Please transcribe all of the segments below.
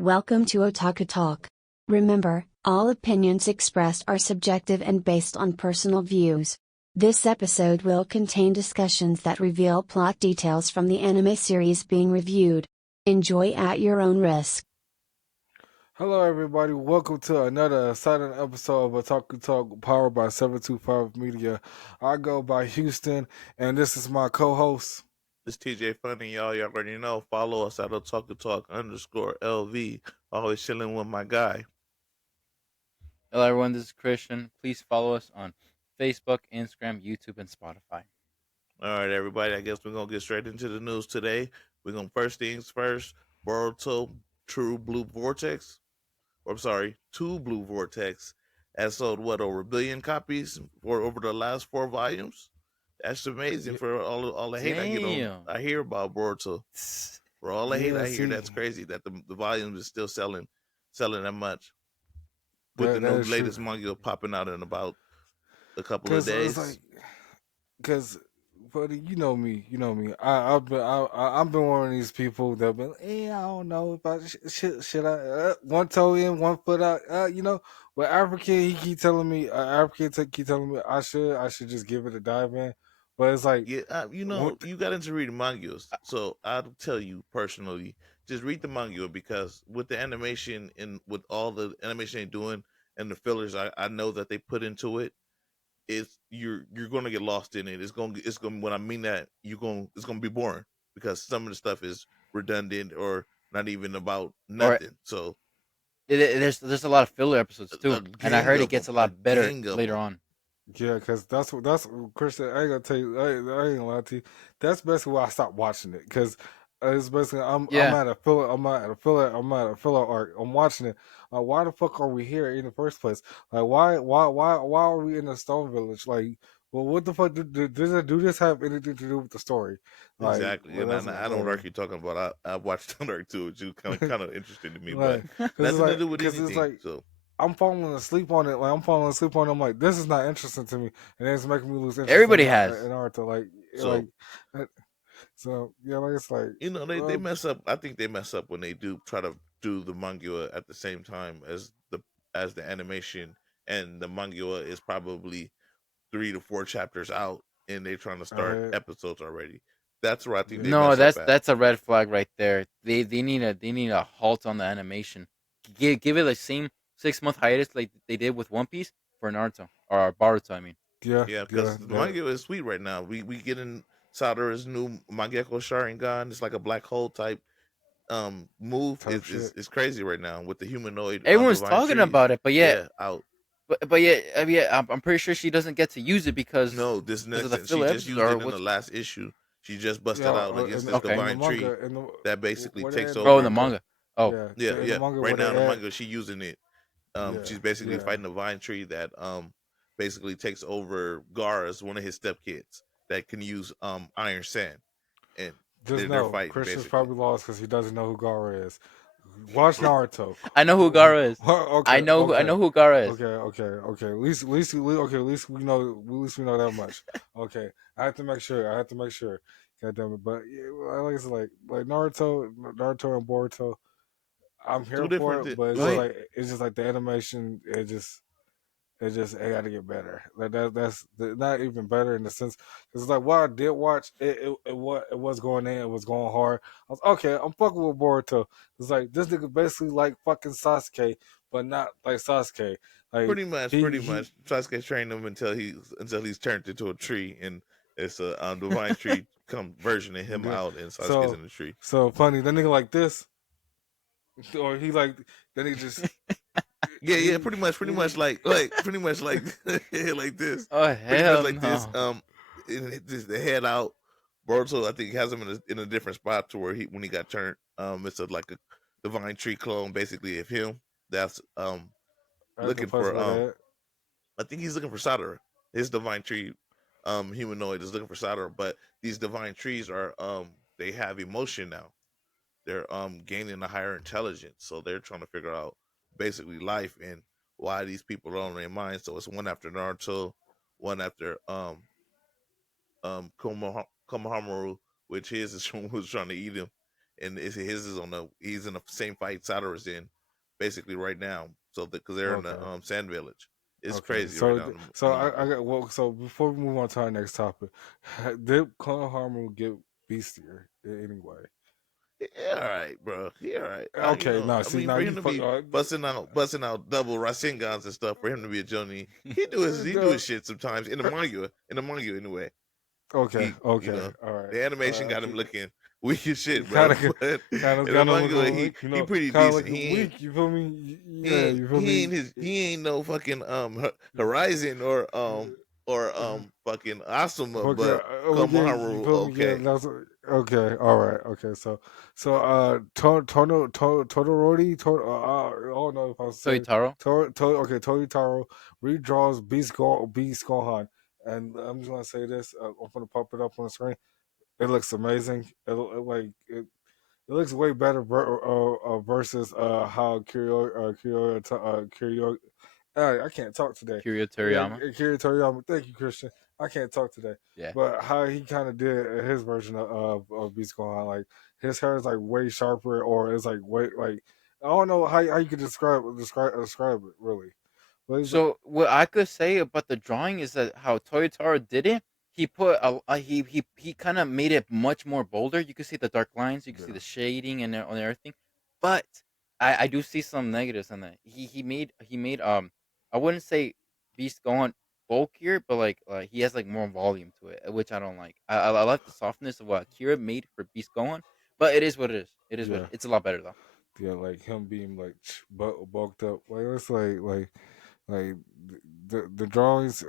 Welcome to Otaku Talk. Remember, all opinions expressed are subjective and based on personal views. This episode will contain discussions that reveal plot details from the anime series being reviewed. Enjoy at your own risk. Hello, everybody. Welcome to another exciting episode of Otaku Talk, powered by 725 Media. I go by Houston, and this is my co-host. It's TJ Funny, y'all. Y'all already know. Follow us at Otaku Talk _LV. Always chilling with my guy. Hello, everyone. This is Christian. Please follow us on Facebook, Instagram, YouTube, and Spotify. All right, everybody. I guess we're gonna get straight into the news today. We're gonna first things first. Boruto True Blue Vortex. Or I'm sorry, Two Blue Vortex has sold over 1 billion copies for over the last 4 volumes. That's amazing for all the hate I get on. I hear about Boruto. For all the hate I hear, that's crazy that the volume is still selling that much. With the new latest manga popping out in about a couple of days. Because, buddy, you know me. I've been one of these people that been, I don't know if I should I one toe in, one foot out. But African, he keep telling me, keep telling me I should just give it a dive in. But it's like, you got into reading mangas, so I'll tell you personally, just read the manga because with the animation and with all the animation they're doing and the fillers, I know that they put into it. You're gonna get lost in it. It's gonna when I mean that it's gonna be boring because some of the stuff is redundant or not even about nothing. So there's a lot of filler episodes too, and I heard it gets a lot better later on. Yeah, because that's Christian. I ain't gonna tell you. I ain't gonna lie to you. That's basically why I stopped watching it because it's basically I'm at a filler. I'm at a filler arc. I'm watching it. Why the fuck are we here in the first place? Like, why are we in the Stone Village? Like, well, what the fuck do this have anything to do with the story? Like, exactly. Well, and I know what arc you're talking about. I watched that arc too, which is kind of interesting to me, like, but nothing to do with anything. It's like, so. I'm falling asleep on it. Like I'm falling asleep on it. I'm like, this is not interesting to me, and it's making me lose interest. Everybody has in Naruto. It's like they mess up. I think they mess up when they do try to do the manga at the same time as the animation, and the manga is probably 3 to 4 chapters out, and they're trying to start episodes already. That's where I think they mess up at. That's a red flag right there. They need a halt on the animation. Give it the same 6-month hiatus like they did with One Piece for Naruto or Boruto. I mean, because the manga is sweet right now. We getting Sadara's new Mangekyo Sharingan. It's like a black hole type move. It's crazy right now with the humanoid. Everyone's talking about it, but out. But I'm pretty sure she doesn't get to use it because she just used it in the last issue. She just busted out against this divine tree that basically takes over. Oh, in the manga. Oh, yeah. Right now in the manga, she's using it. She's basically fighting a divine tree that basically takes over Gaara's one of his stepkids that can use iron sand. And just know Christian's probably lost because he doesn't know who Gaara is. Watch Naruto. I know who Gaara is. I know who Gaara is. Okay. At least we know that much. Okay. I have to make sure. God damn it. But like I said, like Naruto and Boruto, I'm here for it, but it's just like the animation, it got to get better. Like that's not even better in the sense because it's like what I did watch, it was going in, it was going hard. I was okay. I'm fucking with Boruto. It's like this nigga basically like fucking Sasuke, but not like Sasuke. Like pretty much. Sasuke trained him until he's turned into a tree, and it's a divine tree version of him out, and Sasuke's in the tree. So funny, that nigga like this, or he like then he just. Yeah, pretty much like like this. Oh hell like no. This, just the head out. Boruto, I think, has him in a different spot to where when he got turned, it's like a divine tree clone, basically of him. That's looking for I think he's looking for Sadara. His divine tree, humanoid is looking for Sadara, but these divine trees are they have emotion now. They're gaining a higher intelligence, so they're trying to figure out basically life and why these people are on their mind. So it's one after Naruto, one after Konohamaru, which who's trying to eat him, and his is on the he's in the same fight Sadara's in, basically right now. So because they're in the Okay. Sand Village, it's Okay. crazy right now So in the I manga. got well. So before we move on to our next topic, did Konohamaru get beastier anyway? Yeah, all right, bro. Yeah, all right. Okay. No. I See. mean, Now for you him to fuck. be busting out double Rasengans and stuff, for him to be a Jonin, he do his shit sometimes in the manga anyway. Okay. He, Okay. All right. the animation I got him keep looking weak as shit, kind bro. of But in the kind of manga, looking weak. he pretty Kind of decent. looking weak. You feel me? He Yeah. ain't You feel me? he ain't no fucking Horizon or fucking Asuma, Fuck yeah, but well, yeah, you Komaharu feel me? Yeah, okay. okay, all right, okay. Todoroki, I don't know if I said Toyotaro. Okay, Toyotaro redraws Beast Gohan, and I'm just gonna say this. I'm gonna pop it up on the screen. It looks amazing. It looks way better versus how Curio I can't talk today. Kiryu Yeah, Toriyama. Akira Toriyama. Thank you, Christian. I can't talk today. Yeah. But how he kind of did his version of Beast Gohan, like his hair is like way sharper, or it's like way like I don't know how you could describe it really. But it's like So what I could say about the drawing is that how Toyotaro did it, he put he kind of made it much more bolder. You can see the dark lines, you can see yeah, the shading and on everything. But I do see some negatives on that. He made I wouldn't say Beast going bulkier, but he has like more volume to it, which I don't like. I like the softness of what Akira made for Beast going, but it is what it is. It is what yeah, it is. It's a lot better though. yeah, like him being like bulked up. Like it's like the drawings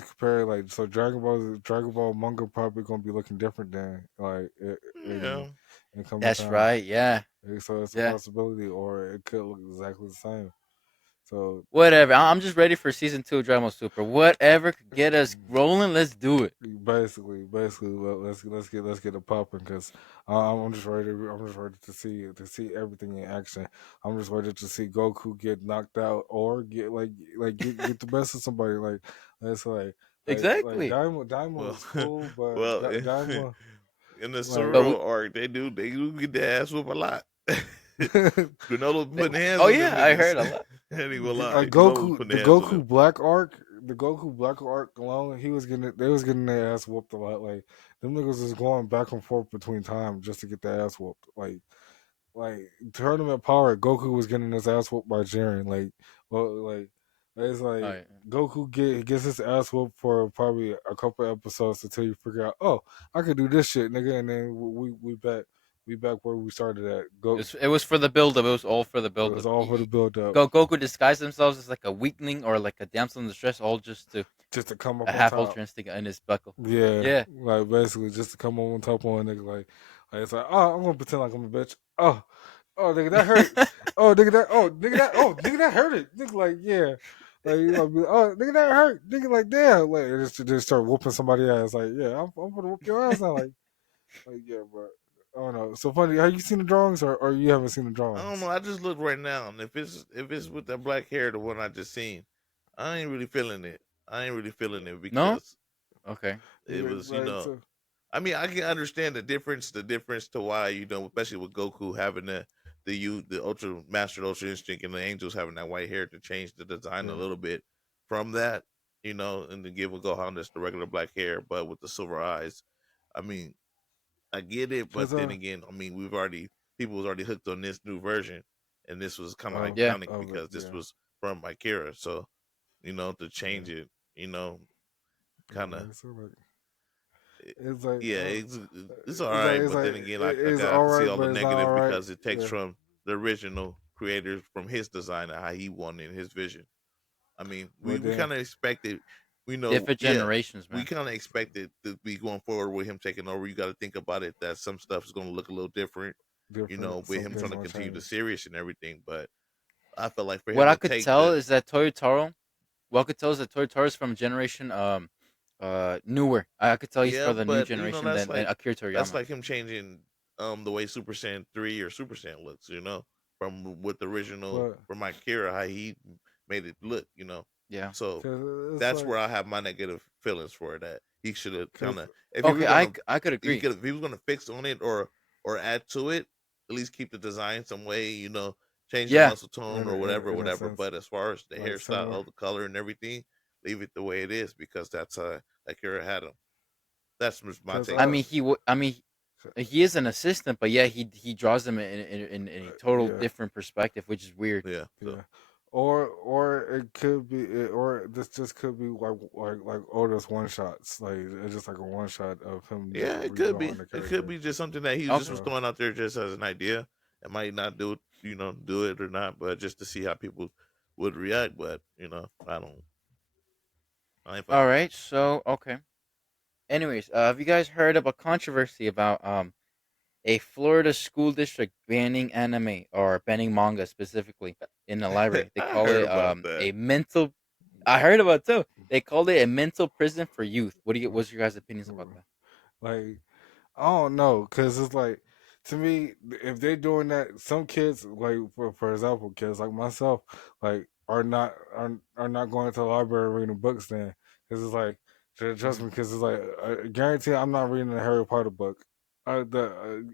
compare like so Dragon Ball manga probably gonna be looking different than Yeah. in coming That's time. right. Yeah. So it's a Yeah. possibility, or it could look exactly the same. So Whatever. I'm just ready for season 2 of Dragon Ball Super. Whatever could get us rolling, let's do it. basically, let's get it popping because I'm just ready. I'm just ready to see everything in action. I'm just ready to see Goku get knocked out or get the best of somebody. Like it's Exactly. Daima Well, was cool, but well, Daima in the like But we, Sororo arc, they do get their ass whoop a lot. Granola th- putting hands oh on them yeah, I niggas. heard a lot. I ain't gonna lie, like Granola was putting The hands on them. Goku Black arc alone, they was getting their ass whooped a lot. Like them niggas was going back and forth between time just to get their ass whooped. Like tournament power, Goku was getting his ass whooped by Jiren. Like it's Oh like yeah. gets his ass whooped for probably a couple episodes until you figure out, oh, I could do this shit, nigga, and then we back where we started at. It was for the build up. It was all for the It build was up. all for the build up, Goku disguised themselves as like a weakling or like a damsel in distress, all just to just to come a up on half top. ultra instinct in his buckle. Yeah, Yeah. like basically just to come on top on a nigga like it's like, oh, I'm gonna pretend like I'm a bitch. Nigga that hurt. Nigga that hurt it. Nigga like yeah. Like you know, be like, oh nigga that hurt. Nigga like damn. Like just start whooping somebody ass. Like yeah, I'm gonna whoop your ass now. Like yeah, but I don't know. So funny. Have you seen the drawings or you haven't seen the I don't drawings? know. I just looked right now, and if it's with that black hair, the one I just seen, I ain't really feeling it. I ain't really feeling it No. because Okay. it Yeah, was, right. So I mean, I can understand the difference to why especially with Goku having the Ultra Mastered Ultra Instinct and the Angels having that white hair to change the design a yeah, little bit from that, and to give a Gohan just the regular black hair, but with the silver eyes. I mean, I get it, but cause then again, I mean, people was already hooked on this new version, and this was kind of Yeah. iconic of it. because this Yeah, was from Akira, so to yeah, change it, kind of yeah. So like it's like yeah, it's all right, it's but like then again, it's I all can see right, all but the it's not negative all right. because it takes Yeah. from the original creators from his design and how he wanted his vision. I mean, we, But we then kind of expected, Different yeah, generations, we man. kind of expected to be going forward with him taking over. You got to think about it that some stuff is going to look a little different, different, with some him things trying to gonna continue the change. series and everything. But I felt like for What him I to could take tell the is that Toyotaro. What I could tell is that Toyotaro's from generation newer. I could tell he's yeah, for the new but generation that's than like Akira Toriyama. him changing the way Super Saiyan 3 or Super Saiyan looks, from with the original But from Akira how he made it look, Yeah. So cause it's that's like where I have my negative feelings for that. He should have kind cause of if he Okay, was gonna I could agree. if he was gonna fix on it or or add to it, at least keep the design some way, change the Yeah. muscle tone in or whatever, a whatever. sense, But as far as the like similar. hairstyle, the color, and everything, leave it the way it is because that's like Kira had him. That's just my Cause take on it. He is an assistant, but yeah, he draws them in a total yeah, different perspective, which is weird. Yeah. So yeah. Or it could be, or this just could be like Oda's one shots. Like it's just like a one shot of him just yeah, it could be. redrawing the It could character. be just something that he just Okay. was So throwing out there just as an idea. It might not do it or not, but just to see how people would react. But I don't. I ain't All fucking with it. right. So okay. Anyways, have you guys heard of a controversy about a Florida school district banning anime or banning manga specifically in the library? They I call heard it about that. a mental. I heard about it too. They called it a mental prison for youth. What's your guys' opinions about that? like I don't know, cause it's like to me, if they're doing that, some kids like for example, kids like myself, like are not going to the library reading books then, cause it's like trust Mhm. me, cause it's like I guarantee I'm not reading a Harry Potter book. The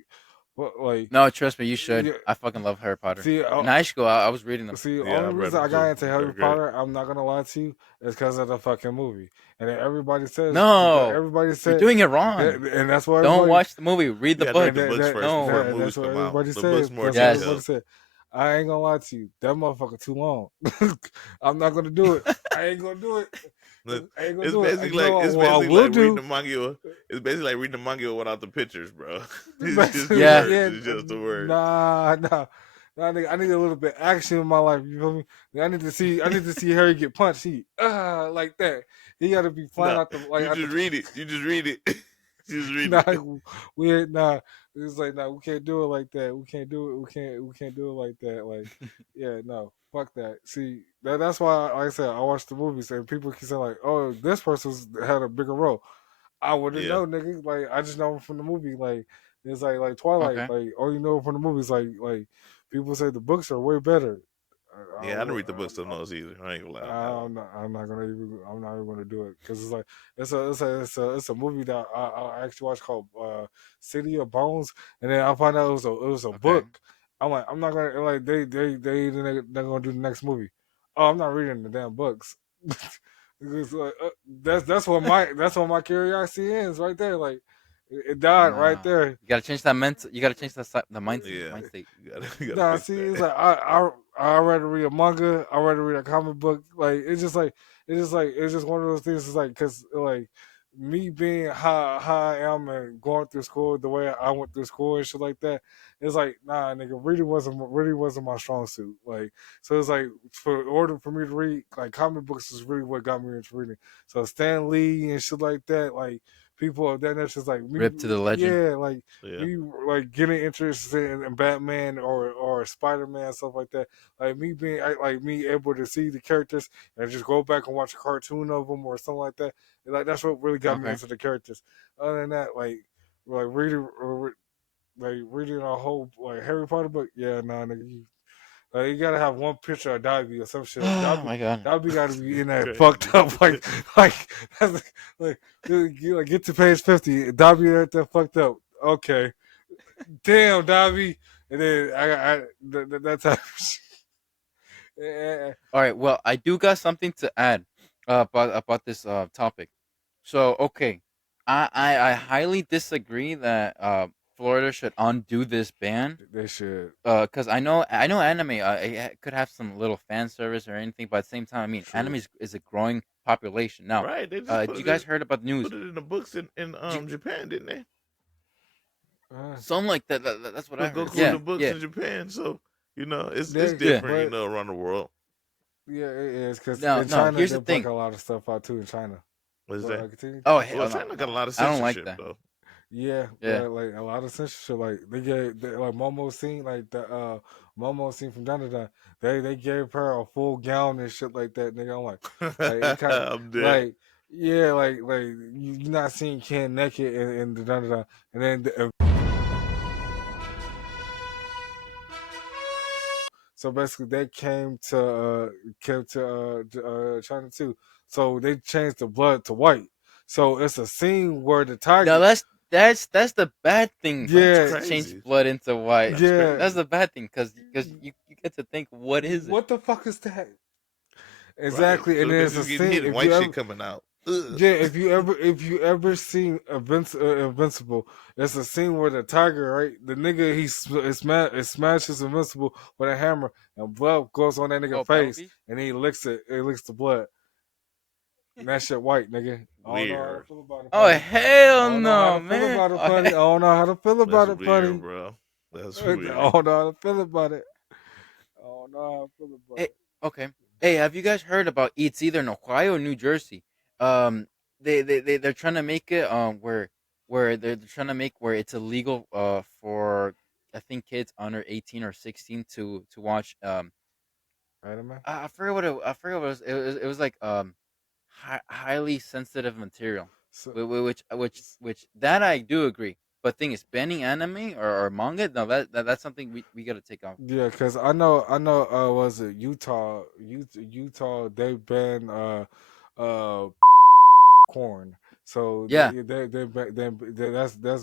what like No, trust me, you should. yeah, I fucking love Harry Potter. see In high school, I was reading them. see, Yeah, only I read reason them I got too. into They're Harry great. Potter, I'm not gonna lie to you, is because of the fucking movie. And then everybody says that No, everybody you're said doing it that, wrong. and that's what Don't everybody watch the movie. Read You the got to read and the books. books first before No. the and that's movies what come out. everybody The books said. more That's what Yes. everybody detailed. said. I ain't gonna lie to you. That motherfucker too long. I'm not gonna do it. I ain't gonna do it. I ain't gonna It's do it. basically You know like it's what I basically will like reading do? the manga. It's basically like reading the manga without the pictures, bro. It's just the Basically, Yeah. words. yeah, It's just the words. nah. I need a little bit of action in my life. You feel me? I need to see Harry get punched. Like that. He got to be flying No, out the like you out the. just read it. You just read it. You just read Nah, it. nah. It's like nah, we can't do it like that. We can't do it. We can't do it like that. Like, yeah, no, fuck that. See, that's why, like I said, I watched the movies and people keep saying like, oh, this person's had a bigger role. I wouldn't Yeah, know, nigga. Like, I just know from the movie. Like, it's like Twilight. Okay. Like, all you know from the movies. Like people say the books are way better. yeah. I didn't read the books on those either. I ain't gonna lie on that one. I'm not gonna even. I'm not even gonna do it because it's like it's a movie that I actually watched called City of Bones, and then I found out it was a Okay. book. I'm like, I'm not gonna like they're gonna do the next movie. Oh, I'm not reading the damn books. It's like, that's what my curiosity ends right there. Like it died right Nah. there. You gotta change that mental. You gotta change the mind Yeah, mind state. you gotta Nah, fix see, it's that. like I rather read a manga. I rather read a comic book. Like it's just one of those things. It's like because like me being how I am and going through school the way I went through school and shit like that. It's like nah, nigga, really wasn't my strong suit. Like so, it's like for in order for me to read like comic books is really what got me into reading. So Stan Lee and shit like that, like people of that nature, is like me, Rip to the legend. yeah, like Yeah, me like getting interested in Batman or Spider Man stuff like that. Like me being like me able to see the characters and just go back and watch a cartoon of them or something like that. And, like that's what really got me Okay. into the characters. Other than that, like reading reading a whole like Harry Potter book, yeah, nah, nigga, you gotta have one picture of Dobby or some shit. Oh my god. Dobby gotta be in that fucked crazy. up like that's like get to page 50. Dobby right there fucked up. Okay, damn, Dobby. And then that's how. Yeah. All right. Well, I do got something to add about this topic. So okay, I highly disagree that Florida should undo this ban. They should. Because I know anime it could have some little fan service or anything, but at the same time, I mean, True. anime is a growing population now. Right? They just Did you guys heard about the news? put it in the books in Did you, Japan, didn't they? Uh, something like that, that's what I Put heard. Goku in Yeah, the books yeah, in Japan, so it's they, yeah. different, but around the world. yeah, it is because No, in no. China Here's they the block thing. a lot of stuff out too in China. What is But that? continue. Oh Well, hell no, China got a no. lot of I don't like censorship that. though. Yeah, Yeah. like a lot of censorship. Like like Momo scene, like the Momo scene from Down. They gave her a full gown and shit like that. Nigga, I'm like it kind of I'm dead. like yeah, like you not seeing Ken naked in the Down, and then so basically they came to China too. So they changed the blood to white. So it's a scene where the No, tiger. That's the bad thing. Yeah. That's To change crazy. blood into white. That's Yeah. That's crazy. the bad thing because you get to think, what is it? What the fuck is that? Right. Exactly, So and the there's bitch a is getting scene. hit and If you white shit ever, coming out. Ugh. yeah, if you ever seen Invincible, there's a scene where the tiger, right, the nigga it smashes Invincible with a hammer, and blood goes on that nigga Oh, Pebble face, Beach. and he licks it. It licks the blood, and that shit white, nigga. I don't know how to Weird. feel about it, Oh funny. I hell don't know how no, to feel man. about it, Oh, funny. I don't know how to feel That's about it, weird, funny. bro. That's I weird. don't know how to feel about it. I don't know how to feel about hey, it. okay. Hey, have you guys heard about it's either in Ohio or New Jersey? Um, they're trying to make it where they're trying to make where it's illegal for I think kids under 18 or 16 to watch Anime. I forget what I forget what it was like highly sensitive material, So, which that I do agree. But thing is, banning anime or manga, no, that's something we gotta take off. yeah, because I know. Was it Utah? Utah. They banned uh corn. So Yeah. that's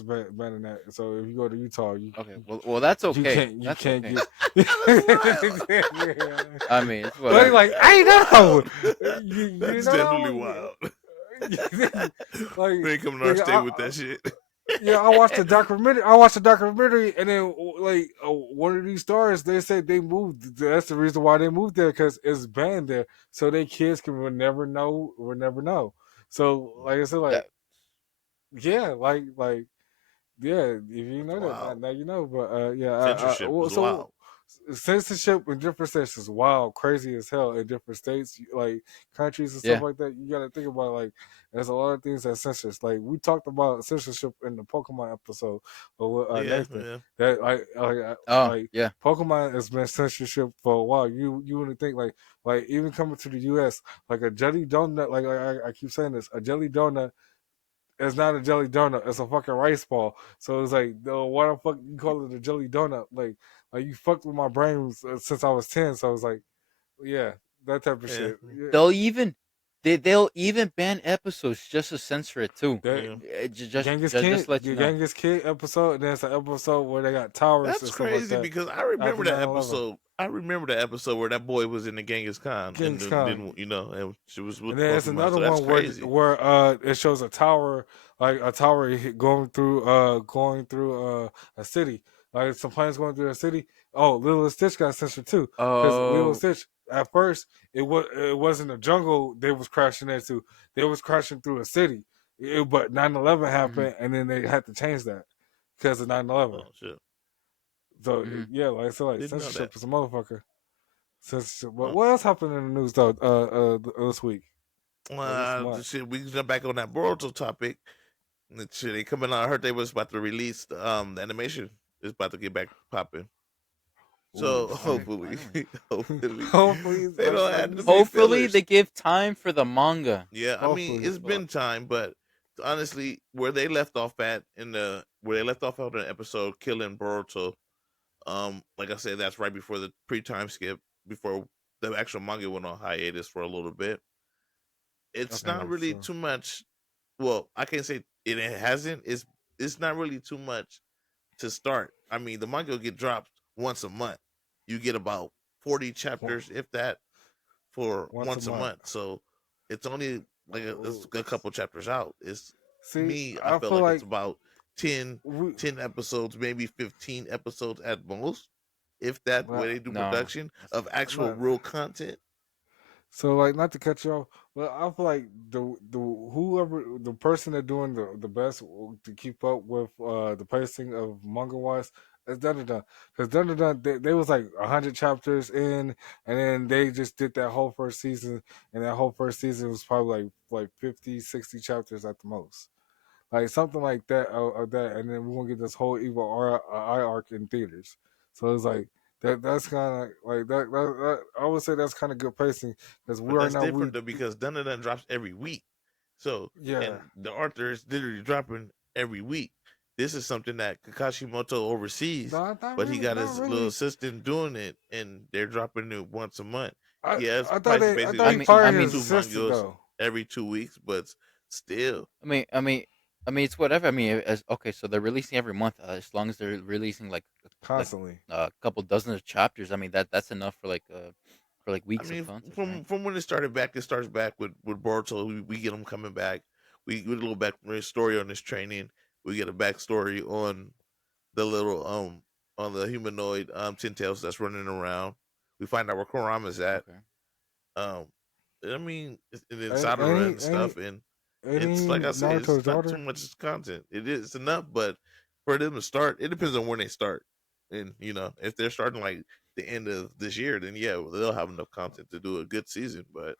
banning that. So if you go to Utah, Okay. Well, that's okay. you That's can't okay. get. That's wild. Yeah. I mean, it's But he's whatever. like, That's I know. wild. You That's definitely know. wild. Like, They ain't coming to our nigga, state with that shit. yeah, I watched the documentary. I watched the documentary, and then like one of these stars, they said they moved. That's the reason why they moved there because it's banned there, so they kids will never know. Will never know. So like I said, like That yeah, yeah. If you That's know that, wild. now you know. But yeah, Censorship well, is so wild. censorship in different states is wild, crazy as hell in different states, like countries and stuff yeah. like that. You got to think about like there's a lot of things that censors. Like we talked about censorship in the Pokemon episode with Yeah, Nathan. yeah. That Oh like yeah. Pokemon has been censorship for a while. You wouldn't think like even coming to the U.S. like a jelly donut. Like I keep saying this, a jelly donut it's not a jelly donut. It's a fucking rice ball. So it's like, no, why the fuck you call it a jelly donut? Like you fucked with my brain since I was 10. So I was like, yeah, that type of Yeah. shit. Yeah, They'll even they'll even ban episodes just to censor it too. that Yeah. Just to let The you know. Genghis Kid episode. And there's an episode where they got towers That's and stuff like crazy that because I after remember that 9/11. episode. I remember the episode where that boy was in the Genghis Khan and Genghis then Khan. and she was with And the then it's Pokemon. another So that's one crazy. where it shows a tower, like a tower going through a city. Like some planes going through a city. Oh, Lilo and Stitch got censored too. Because Lilo and Oh. Stitch at first it wasn't a jungle they was crashing into. They was crashing through a city. But 9/11 Mhm. happened and then they had to change that because of 9/11. Oh shit. So Mhm. yeah, like I said, like Didn't know that. censorship is a motherfucker. Censorship. But Oh. what else happened in the news though this week or this The month? shit, we can jump back on that Boruto topic. The shit, they coming out. I heard they was about to release the animation. It's about to get back popping. So Ooh, funny. Okay, hopefully, finally. hopefully Hopefully, they don't like add you too said, many Hopefully fillers. they give time for the manga. Yeah, I mean hopefully, it's been time, but honestly, where they left off at where they left off on the episode killing Boruto, like I said, that's right before the pre-time skip, before the actual manga went on hiatus for a little bit. It's Okay. not yeah. really So too much. Well, I can't say it hasn't. It's not really too much to start. I mean, the manga will get dropped once a month. You get about 40 on- chapters, if that, for once a once a month. month. So it's only like it's Oh, a couple chapters out. It's see, me. I I feel feel like it's like about 10, we 10 episodes, maybe 15 episodes at most, if that, well, where they do No, production that's of too much. actual not real content. so like not to cut you off, but I feel like the whoever the person that doing the best to keep up with the pacing of manga wise is done because they was like 100 chapters in and then they just did that whole first season and that whole first season was probably like 50, 60 chapters at the most. Like something like that of that, and then we're gonna get this whole evil eye arc in theaters. So it's like that's kind of like that. I would say that's kind of good pacing because we But right that's now we different though because Dun drops every week. So yeah. and the Arthur is literally dropping every week. This is something that Kakashi Moto oversees, No, not but he really, got not his little really. assistant doing it, and they're dropping it once a month. I Yeah, it's I thought basically I basically thought I he like mean, two I fired mean, his two assistant mangas though. every 2 weeks, but still, I mean, I mean, it's whatever. I mean, okay, so they're releasing every month. As long as they're releasing like constantly. a couple dozen of chapters, I mean that's enough for like I weeks of mean, content, right? from when it started back, it starts back with Boruto. We get him coming back. We get a little back story on his training. We get a backstory on the little on the humanoid Ten Tails that's running around. We find out where Kurama's at. Okay. Um, I mean, and then Ain't Sadara ain't and ain't, stuff, and ain't it's like he I said, it's Naruto's not too daughter? much content. It's enough, but for them to start, it depends on when they start. And if they're starting like the end of this year, then yeah, well, they'll have enough content to do a good season. But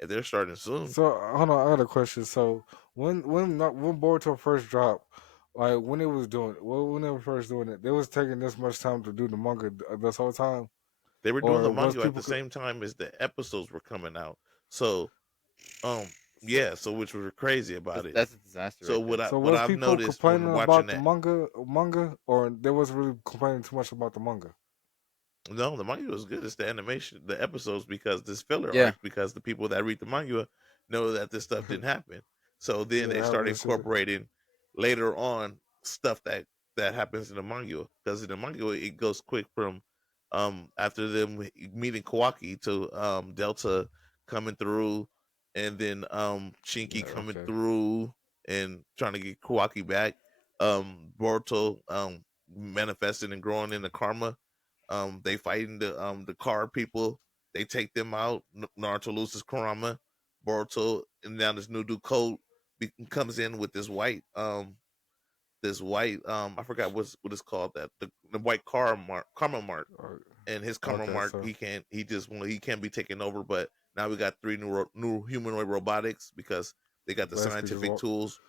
if they're starting soon, So hold on, I got a question. So when Boruto first dropped, like when it was doing, well, when they were first doing it, they was taking this much time to do the manga this whole time, they were doing the or most manga at people the could. same time as the episodes were coming out. So yeah, so which was crazy about it. That's a disaster So right there. So what was I've people noticed when complaining watching about the that. manga, or they wasn't really complaining too much about the manga? No, the manga was good. It's the animation, the episodes, because this filler Yeah. arcs, because the people that read the manga know that this stuff didn't happen. So then Yeah, they that start was shit. incorporating later on stuff that happens in the manga. Because in the manga it goes quick from after them meeting Kawaki to Delta coming through, and then Yeah, Shinki coming okay. through and trying to get Kawaki back. Boruto manifesting and growing into karma. They fighting the car people. They take them out. Naruto loses Kurama. Boruto, and now this new dude Code comes in with this white I forgot what it's called, that the white car mark, karma mark, Or- and his karma Okay, mark, so he can't be taken over. But now we got three new humanoid robotics because they got the basically just scientific walk. tools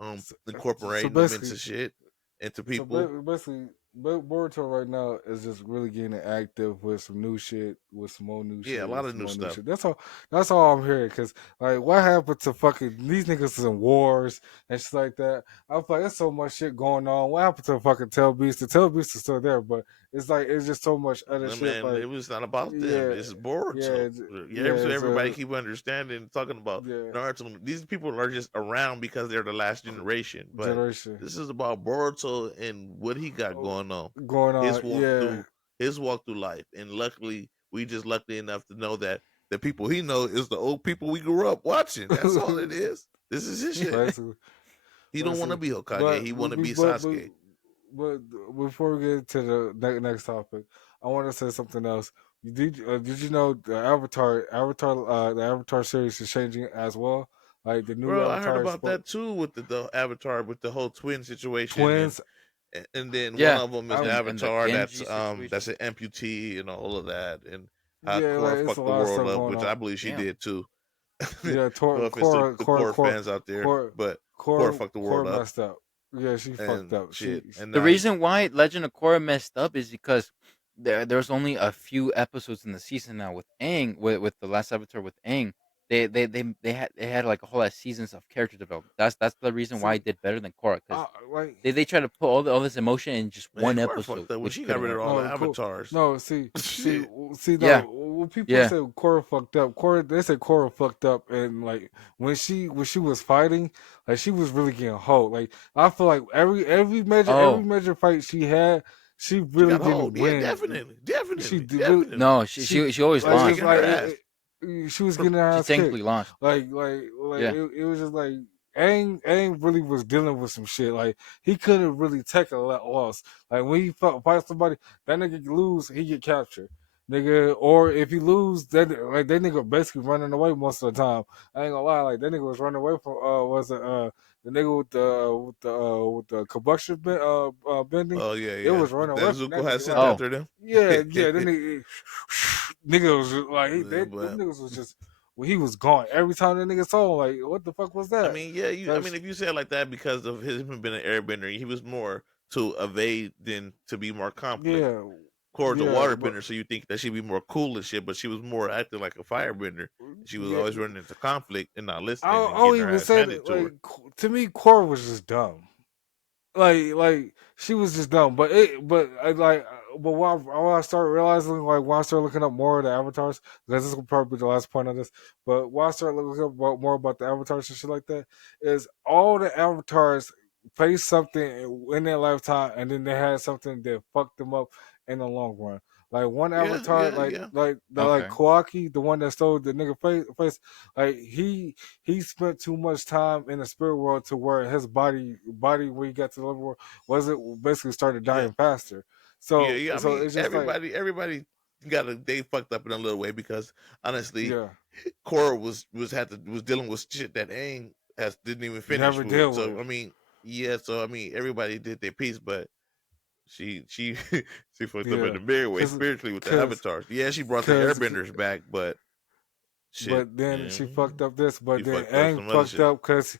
So, so incorporating them basically, into shit, into so people. basically, Boruto right now is just really getting active with some new shit, with some more new Yeah, a shit, lot with of some new more new stuff. shit. That's all. That's all I'm hearing. Cause like, what happened to fucking these niggas is in wars and shit like that? I feel like there's so much shit going on. What happened to fucking Tail Beast? The Tail Beast is still there, but it's like it's just so much other shit. Man, Like, it was not about them. yeah, It's Boruto. yeah, Yeah, yeah. so It's everybody keep understanding talking about yeah, Naruto. These people are just around because they're the last generation. But generation this is about Boruto and what he got going on. going on. His walk Yeah. through his walk through life. And luckily, we just lucky enough to know that the people he know is the old people we grew up watching. That's all it is. This is his shit. Basically, He don't want to basically. be Hokage. But He want to be but but Sasuke. but before we get to the next topic, I want to say something else. Did you know the the Avatar series is changing as well? Like the new Bro, I heard Avatar is about that too with the Avatar with the whole twin situation, and twins. and then one Yeah. of them is the I And the Avatar Genji that's situation. an amputee and all of that, and how yeah, Korra like it's a fucked the lot of world stuff up, going which on. I believe she Damn. did too. Yeah, No offense to the Korra fans out there, Cora, but Korra fucked the world Cora up messed up. Yeah, she fucked and up. shit, and The now reason why Legend of Korra messed up is because there's only a few episodes in the season now with Aang, with the last Avatar with Aang. They had like a whole lot of seasons of character development. That's the reason why see, it did better than Korra, because like they try to put all this emotion in just man, one Korra episode, fucked up when which she got couldn't rid of work. all the no, cool. avatars. No, Shit, no. Yeah, When people yeah. say Cora fucked up, Cora, they say Cora fucked up, and like when she was fighting, like she was really getting hold. Like I feel like every Oh major fight she had, she she really got didn't hold. Yeah, win. definitely, She definitely, did really. definitely. no, she She she she always She like was it's kicking lost. her like ass. she was getting her She ass kicked. technically lost. Like Yeah. it was just like Aang really was dealing with some shit. Like he couldn't really take a loss. Like when he fight somebody, that nigga lose, he get captured. Nigga, or if he lose, that nigga basically running away most of the time. I ain't gonna lie, like that nigga was running away from was it the nigga with the combustion bending. Oh yeah, It yeah. was running That away from that Zuko had nigga. sent Like Oh, after them. yeah, then nigga was just, like them But niggas was just when he was gone. Every time that nigga saw him, like what the fuck was I that? mean, yeah, I mean, That's if you say it like that because of him being an airbender, he was more to evade than to be more conflict. yeah, Korra's a yeah, but waterbender, so you think that she'd be more cool and shit, but she was more acting like a firebender. She was yeah. always running into conflict and not listening and I'll getting her even ass say handed that to like her. to me, Cora was just dumb. Like she was just dumb. But but what I started realizing, like when I started looking up more of the avatars, because this will probably be the last point of this, but when I started looking up more about the avatars and shit like that, is all the avatars faced something in their lifetime, and then they had something that fucked them up in the long run. Like one Yeah, avatar, yeah, yeah. like Okay. Kawaki, the one that stole the nigga face, like he spent too much time in the spirit world to where his body when he got to the level world wasn't basically started Yeah. dying faster. Yeah, So yeah. I so mean, it's just like everybody they fucked up in a little way because honestly, yeah, Korra was dealing with shit that Aang has didn't even finish never with. deal So with. I mean, yeah. So I mean, everybody did their piece, but she she fucked up in Yeah, a big way cause spiritually with the cause avatars. Yeah, she brought the cause airbenders back, but shit, but then yeah, she fucked up this, but she then fucked up Aang some other fucked shit. up because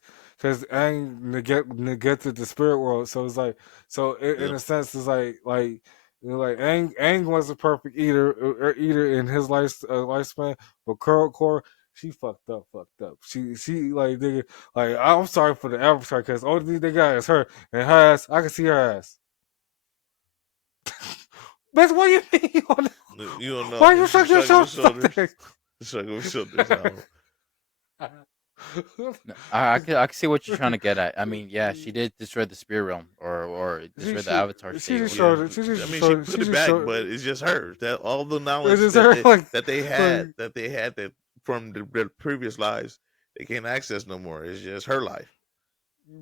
Aang negated the spirit world. So it's like so in Yeah, a sense it's like you know, like Aang was a perfect eater in his lifespan, but Korra she fucked up. She like nigga like I'm sorry for the avatar because only thing they got is her and her ass. I can see her ass. Bitch, what you mean? you don't know. Why you suck She's your shrugging her shoulders like shoulders. that? Shrugging her shoulders. No, I can see what you're trying to get at. I mean, yeah, she did destroy the spirit realm or She destroy the she avatar she state just or Yeah, showed whatever. it. She I just mean, she showed it. put She it just back, showed but it. it's just hers. That all the It's knowledge just her like that they had that from their previous lives, they can't access no more. It's just her life.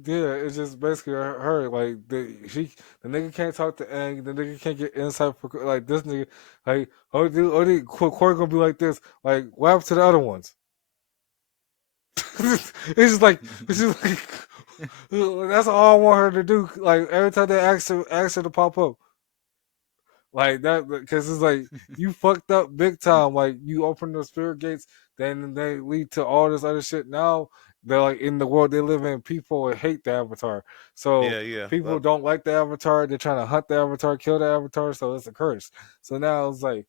yeah. It's just basically her. Like the nigga can't talk to Aang. The nigga can't get insight for like this nigga. Like Corey gonna be like this. Like what happened to the other ones? It's just like that's all I want her to do. Like every time they ask her to pop up. Like that, because it's like you fucked up big time. Like you open the spirit gates, then they lead to all this other shit. Now they're like in the world they live in, people hate the avatar. So Yeah, yeah. people don't like the avatar. They're trying to hunt the avatar, kill the avatar. So it's a curse. So now it's like,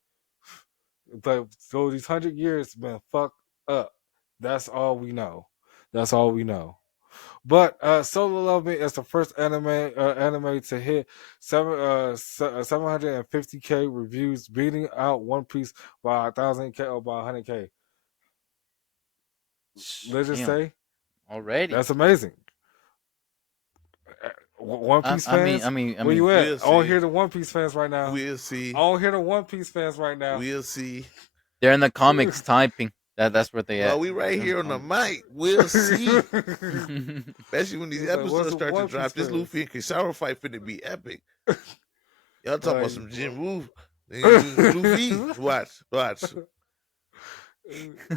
but so these 100 years been fucked up. That's all we know. That's all we know. But Solo Leveling is the first anime to hit 750K reviews, beating out One Piece by 1,000K or by 100K. Let's just Damn, say already. that's amazing. One Piece fans, I where mean, you at? We'll I don't see. hear the One Piece fans right now. We'll I see. don't hear the One Piece fans right now. We'll see. they're in the comics typing. That's where they Well, at. we right They're in the here on the comics. mic. We'll see. Mm. Especially when these It's like, what's episodes the start to One Piece drop. This fans? Luffy and Kizaru fight finna be epic. Y'all talking about Like, some Jin Woo. Luffy. Watch.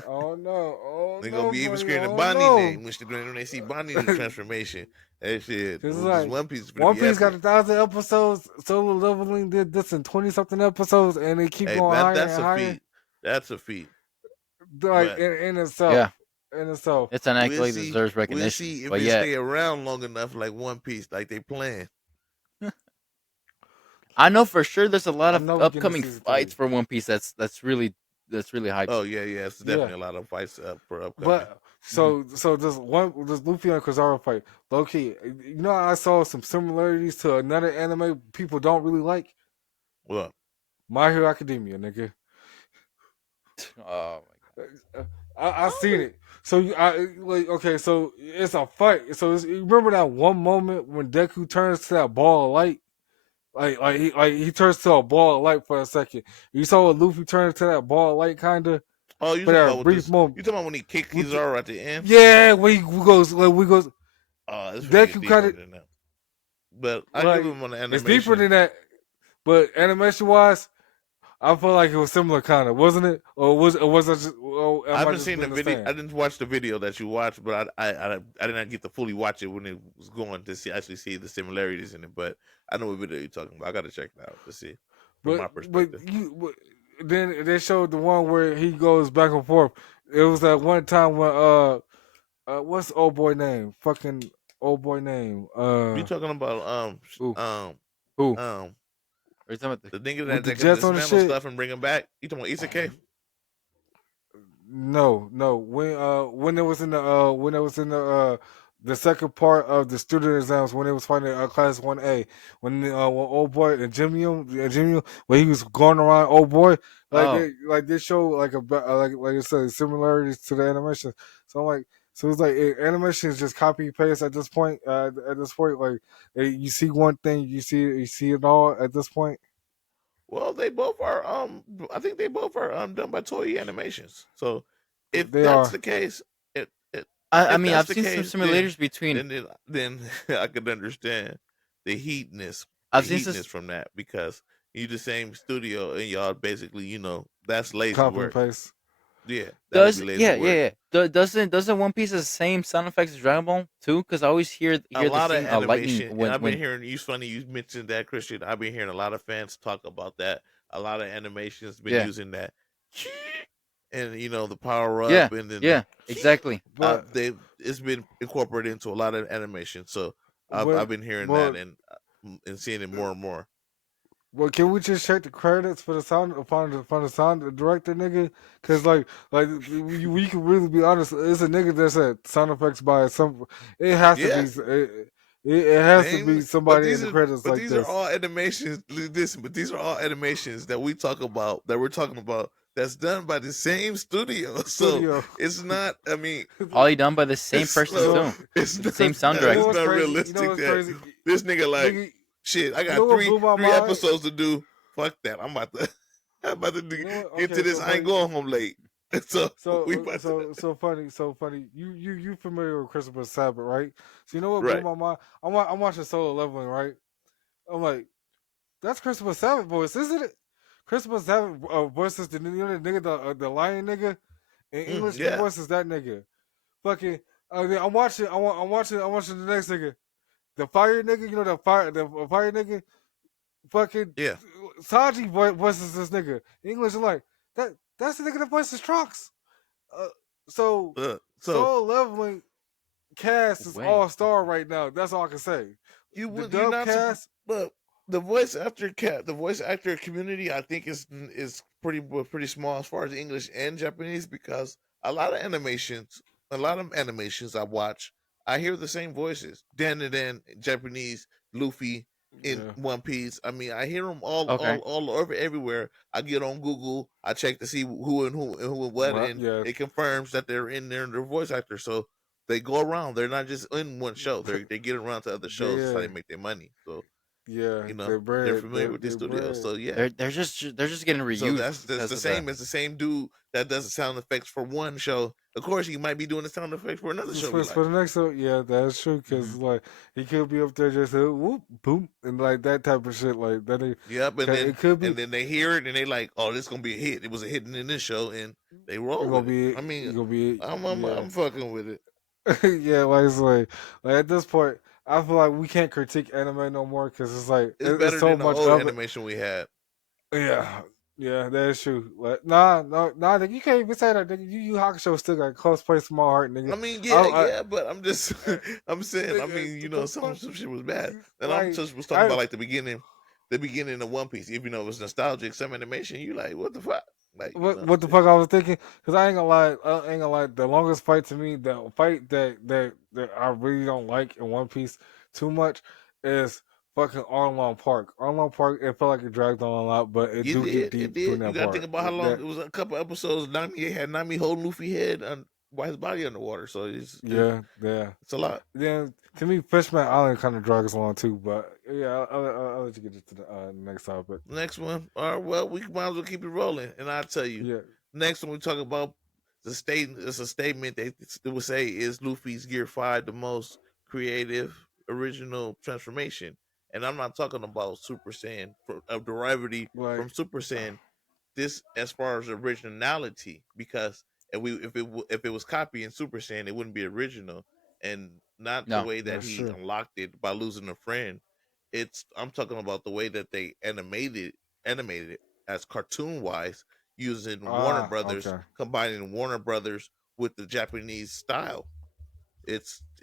oh no, oh They're gonna no, be even buddy, screaming the oh Bonnie no. name when they see Bonnie the transformation. That shit. This is This like One Piece is gonna One be Piece got epic. 1,000 episodes. Solo Leveling did this in 20 something episodes, and they keep Hey, going higher that's and a higher. feat. That's a feat. Like But in itself, Yeah, in itself. it's an we'll accolade that see. deserves We'll recognition. see if But it yet, stay around long enough, like One Piece, like they plan. I know for sure there's a lot I of know we getting to upcoming season 3. fights for One Piece. That's really hype. Oh yeah, yeah. It's Yeah, definitely a lot of fights up for upcoming. but Hmm. so this Luffy and Kizaru fight, low key. You know, I saw some similarities to another anime people don't really like. Well, My Hero Academia, nigga. Oh I seen it. So I like okay. So it's a fight. So you remember that one moment when Deku turns to that ball of light, he turns to a ball of light for a second. You saw Luffy turn to that ball of light, kinda oh, you for talking that about with brief this? moment. You talking about when he kicked Kizaru at the end? Yeah, we goes like we goes. Oh, it's gonna get Deku kind deeper of than that. But I give like him on the it's deeper animation. than that, but animation wise, I feel like it was similar, kind of, wasn't it? Or was I just? Or I am I haven't just seen the being a video. I fan? didn't watch the video that you watched, but I did not get to fully watch it when it was going to actually see the similarities in it. But I know what video you're talking about. I got to check it out to see from my But perspective. then they showed the one where he goes back and forth. It was that one time when what's the old boy name? Fucking old boy name. You talking about Who who um Are you talking about the nigga with the that can Jets on the dismantle shit? stuff and bring him back? You talking about Isekai? No. When it was in the the second part of the student exams when they was fighting class 1A, when old boy and Jimmy, when he was going around old boy, Oh, like they show like like I said similarities to the animation. So I'm like, so it's like animation is just copy paste at this point. At this point, like you see one thing, you see it all at this point. Well, they both are. I think they both are done by Toei Animations. So, if They that's are. the case, I if mean, that's I've the seen some case, simulators between. then I could understand the heatness, I've seen some. from that because you the same studio and y'all basically, that's lazy Copy and work. paste. Yeah, that'll be Does lazy yeah yeah work. yeah. Doesn't One Piece have the same sound effects as Dragon Ball too? Because I always A hear the lot of same lightning animation, and I've been when hearing. You funny you mentioned that, Christian. I've been hearing a lot of fans talk about that. A lot of animations been yeah using that, and the power yeah up, and then yeah exactly. But they it's been incorporated into a lot of animation. So but I've been hearing that but and seeing it more and more. Well, can we just check the credits for the sound upon the sound director nigga? Cause we can really be honest. It's a nigga that said sound effects by some. It has to be. Yeah, It has to name, be somebody in the credits but like these are this. all animations. Listen, but these are all animations that we're talking about. That's done by the same studio. So Studio. it's not. I mean, All done by the same person so too, So, it's the not. same sound you know It's director. what's not crazy? You know realistic what's that crazy? this nigga like Nigga, shit. I you know got what blew my three mind? episodes to do. Fuck that. I'm about to You know what? get to Okay, this. so I ain't funny. going home late. So we So about to so funny. So funny. You familiar with Christopher Sabat, right? So you know what blew right. my mind? I'm watching Solo Leveling, right? I'm like, that's Christopher Sabat voice, isn't it? Christopher Sabat voices the the nigga the lion nigga in English. He Yeah. voices that nigga. Fucking. I'm watching. I'm watching the next nigga, the fire nigga. You know the fire nigga. Fucking Yeah. Saji voices this nigga. In English, I'm like that. That's the nigga that voices Trunks. Uh, so So Soul Leveling cast is Way all star right now. That's all I can say. The you're dub not cast, but the voice actor community I think is pretty small as far as English and Japanese because a lot of animations I watch, I hear the same voices. Dan Japanese, Luffy in yeah, One Piece. I mean, I hear them okay. all over everywhere. I get on Google, I check to see who and what, right, and yeah, it confirms that they're in there and they're voice actors. So they go around. They're not just in one show. They get around to other shows. That's how they, they make their money. So yeah, they're they're bread, familiar with these they're studios. bread. So yeah. They're just getting So reused that's because the of the same as the same dude that does the sound effects for one show. Of course, he might be doing the sound effects for another show we For like. the next one, yeah, that's true. hmm Cause like he could be up there just whoop boom and like that type of shit. Like that, Yep, it could be and then they hear it and they like, oh, this gonna be a hit. It was a hit in this show, and they it roll gonna with it. be I mean, it gonna be yeah. I'm fucking with it. Yeah, like it's like at this point, I feel like we can't critique anime no more because it's like It's it's better so than the much old of it. animation we had. Yeah, yeah, that is true. Like, nah, nigga, you can't even say that. Nigga. Yu Hakusho still got a close place in my heart, nigga. I mean, I yeah, but I'm just, I'm saying. I nigga, mean, the some fuck, shit was bad, and I'm like just was talking I about like the beginning of One Piece. Even though it was nostalgic, some animation, you like, what the fuck, like what the fuck I was thinking? Because I ain't gonna lie. The longest fight to me, the fight that I really don't like in One Piece too much is fucking Arlong Park. Arlong Park, it felt like it dragged on a lot, but it do get it deep during did. You that got to think part. about how long it was. A couple episodes. Nami holding Luffy head on while his body underwater. So Yeah, yeah. it's a lot. Then to me, Fishman Island kind of drags along too, but yeah, I'll let you get to the next topic. Next one. All right. Well, we might as well keep it rolling, and I'll tell you. Yeah, Next one we talk about it's a statement they would say is Luffy's Gear 5 the most creative original transformation. And I'm not talking about Super Saiyan a derivative like from Super Saiyan. This as far as originality, because if it was copying Super Saiyan, it wouldn't be original, and not the no. way that that's he true. unlocked it by losing a friend. I'm talking about the way that they animated it as cartoon wise, using Warner Ah, Brothers, okay. combining Warner Brothers with the Japanese style.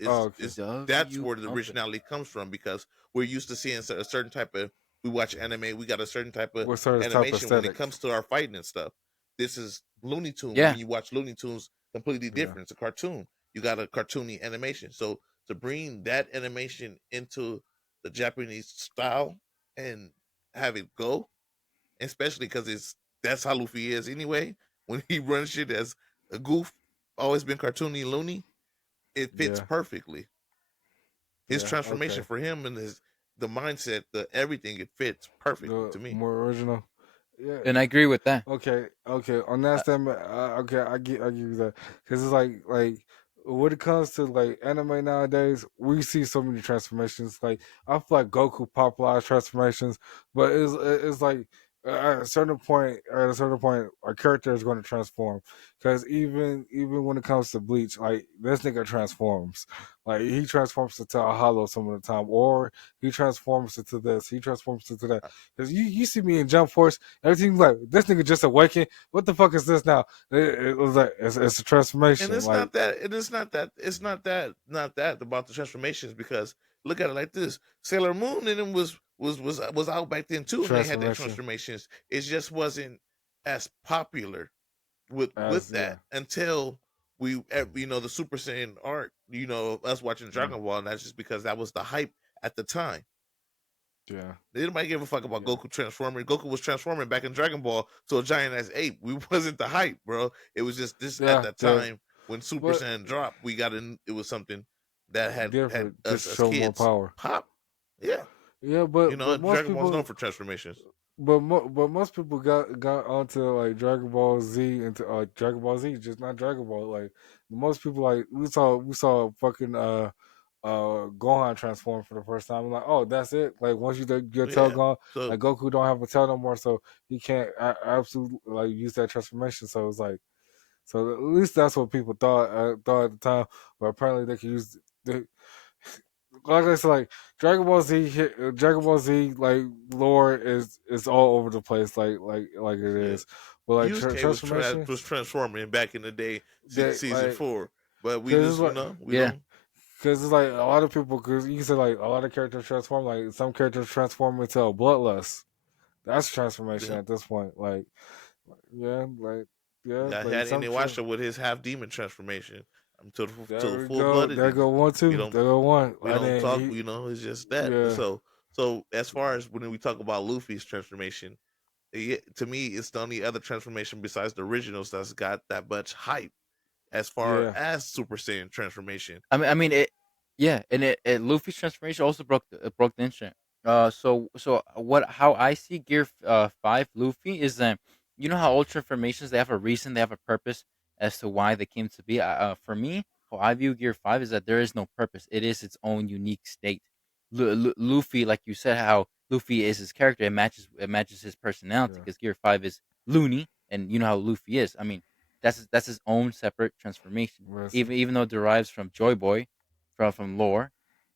Oh, okay. It's That's W where the something. originality comes from because we're used to seeing a certain type of. We watch anime, we got a certain type of What sort of type of animation when it aesthetic? comes to our fighting and stuff. This is Looney Tunes. Yeah. When you watch Looney Tunes, completely Yeah. different. It's a cartoon. You got a cartoony animation. So to bring that animation into the Japanese style and have it go, especially because that's how Luffy is anyway. When he runs shit as a goof, always been cartoony, loony, it fits Yeah, perfectly. His yeah, transformation okay. for him and the mindset, the everything, it fits perfectly The to me. more original. Yeah, And I agree with that. okay, okay. On that Uh, statement, okay, I give you that because it's like when it comes to like anime nowadays, we see so many transformations. Like I feel like Goku popularized transformations, but it's like at a certain point, a character is going to transform. Because even when it comes to Bleach, like this nigga transforms. Like he transforms into a hollow some of the time, or he transforms into this, he transforms into that. Because you see me in Jump Force. Everything's like this nigga just awakened. What the fuck is this now? It was like it's a And transformation. it's Like not that. It is not that. It's not that about the transformations because look at it like this: Sailor Moon and them was out back then too, and they had their transformation transformations. It just wasn't as popular with as yeah, that until the Super Saiyan arc. Us watching mm, Dragon Ball, and that's just because that was the hype at the time. yeah, Nobody give a fuck about yeah, Goku transforming. Goku was transforming back in Dragon Ball to a giant ass ape. We wasn't the hype, bro. It was just this at yeah. that The time when Super but Saiyan dropped. We got in. It was something that had different, us just as show more kids power. pop. Yeah, Yeah, most Dragon Ball's known people for transformations. but most people got onto like Dragon Ball Z into Dragon Ball Z, just not Dragon Ball. Like most people like we saw fucking Gohan transform for the first time. I'm like, oh, that's it. Like once you get your tail Yeah. gone, So like Goku don't have a tail no more, so he can't absolutely like use that transformation. So it's like, so at least that's what people thought at the time. But apparently they can use the like I said, like Dragon Ball Z, like lore is all over the place, like it shit. is. But like Yusuke transformation, was transforming back in the day, that season like 4. But we because it's just like we yeah. don't. because it's like a lot of people because you said like a lot of characters transform. Like some characters transform into a bloodlust. That's transformation Yeah. at this point. Yeah, I like had some. Inuyasha with his half demon transformation. To the There we full go. blooded There demon. go one We too. don't There go one. we I don't didn't. talk. It's just that. Yeah, So as far as when we talk about Luffy's transformation, to me, it's the only other transformation besides the originals that's got that much hype as far yeah, as Super Saiyan transformation. I mean it. Yeah, and Luffy's transformation also broke the internet. How I see Gear 5 Luffy is that you know how all transformations they have a reason, they have a purpose as to why they came to be. For me, how I view Gear 5 is that there is no purpose. It is its own unique state. Luffy, like you said, how Luffy is his character. It matches his personality yeah. because Gear 5 is loony, and you know how Luffy is. I mean, that's his own separate transformation. Listen, Even though it derives from Joy Boy, from lore,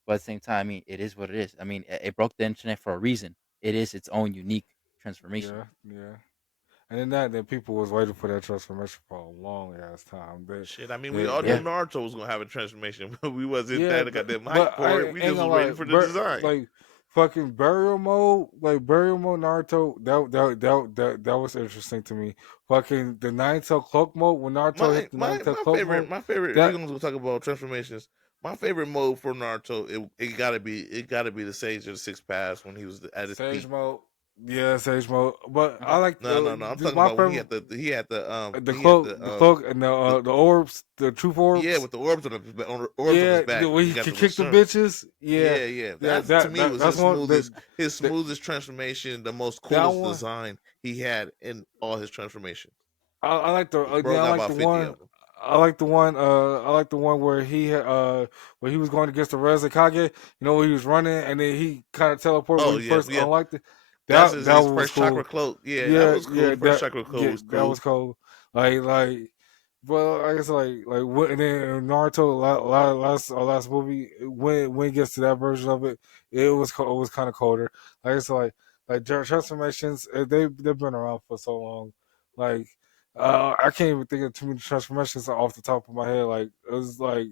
but at the same time, I mean, it is what it is. I mean, it broke the internet for a reason. It is its own unique transformation. yeah, yeah. And then that people was waiting for that transformation for a long ass time. Shit, I mean, we They, all knew they Yeah, Naruto was gonna have a transformation, but we wasn't yeah, that goddamn hype but I for it. We ain't just gonna was lie, waiting for the design. like fucking burial mode Naruto. That was interesting to me. Fucking the nine tail cloak mode when Naruto hit the nine tail cloak mode. My favorite. If we're That gonna talk about transformations, my favorite mode for Naruto, it gotta be the Sage of the Six Paths when he was at his Sage peak. mode, yeah, Sage mode. But I like No. I'm talking my about when favorite the um cloak and the the orbs, the truth yeah, orbs. with the orbs on the orbs on his Yeah, back. where He he got can the little kick the circle. bitches. Yeah, Yeah. yeah. That to me was That's one. his The smoothest transformation, the most that coolest one. design he had in all his transformations. I like the Bro I got like about the 50 one. of them. I like the one where where he was going against the Rezakage. You know, where he was running and then he kind of teleported when Oh he yeah, first yeah. unlocked it. That's That his was first chakra cool. cloak. Yeah, that Yeah, was cool. The first chakra cloak was that cool. was cool. Like, well, I guess and then in Naruto last movie when it gets to that version of it, it was kind of colder. Like it's transformations. They've been around for so long. Like I can't even think of too many transformations off the top of my head. Like it was like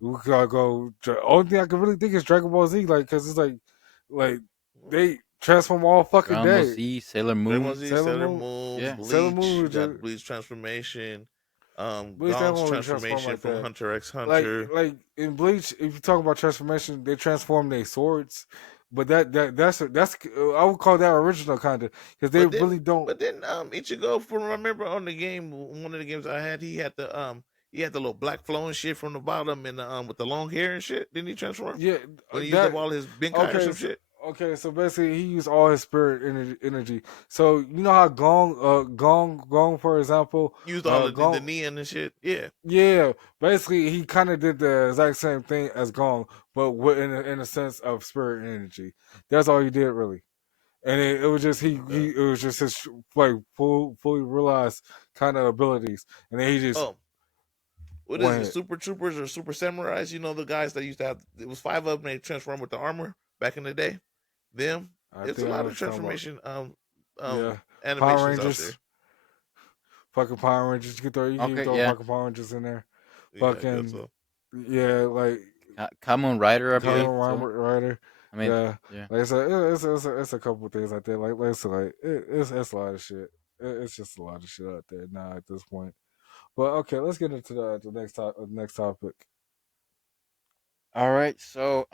we gotta go. Only thing I can really think is Dragon Ball Z. Like because it's like they transform all fucking Dragon Ball day. Z, Sailor Dragon Ball Moon. Z, Sailor Sailor Moon, Moon, Yeah, Sailor Bleach. Moon You was just got Bleach transformation. Bleach they Gon's don't really transform transformation like from that. Hunter x Hunter. Like in Bleach, if you talk about transformation, they transform their swords, but that's I would call that original kind of because they But then, really don't. but then, Ichigo, from remember on the game, one of the games I had, he had the little black flowing shit from the bottom and with the long hair and shit. Didn't he transform Yeah, when he used up that all his Benkai or okay. some shit? Okay, so basically he used all his spirit energy. So you know how Gong, for example, Used all the Gong, neon and shit. Yeah. yeah, basically he kind of did the exact same thing as Gong, but in a sense of spirit energy. That's all he did really, and it was just Okay. it was just his like fully realized kind of abilities, and then he just Oh, what is it? went. Super Troopers or Super Samurais? You know the guys that used to have. It was five of them. They transformed with the armor back in the day. Them. I It's a think I know lot what of you're talking about. transformation Yeah, Power animations out there. Rangers, fucking Power Rangers. You can Okay, throw yeah. fucking Power Rangers in there. Yeah, I guess Fucking so. yeah, like Kamen Rider, I Yeah. believe. Kamen So Rider. I mean, Yeah, yeah. like I said, it's a couple of things like that. Like I said, it's a lot of shit. It's just a lot of shit out there now at this point. But okay, let's get into the next topic. All right. So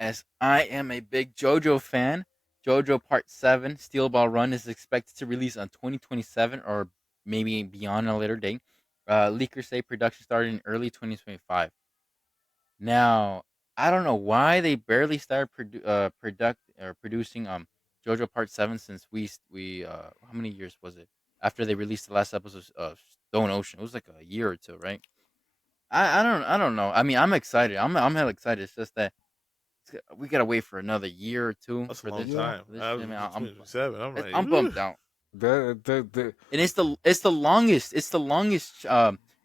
as I am a big JoJo fan, JoJo Part 7 Steel Ball Run is expected to release on 2027 or maybe beyond a later date. Leakers say production started in early 2025. Now, I don't know why they barely started producing JoJo Part 7 since we how many years was it after they released the last episode of Stone Ocean? It was like a year or two, right? I don't know. I mean, I'm excited. I'm hell excited. It's just that we gotta wait for another year or two That's a for long this Yeah, time. for this I shit. was Man, I'm 27. I'm like, I'm "Whew." bumped out, that and it's the longest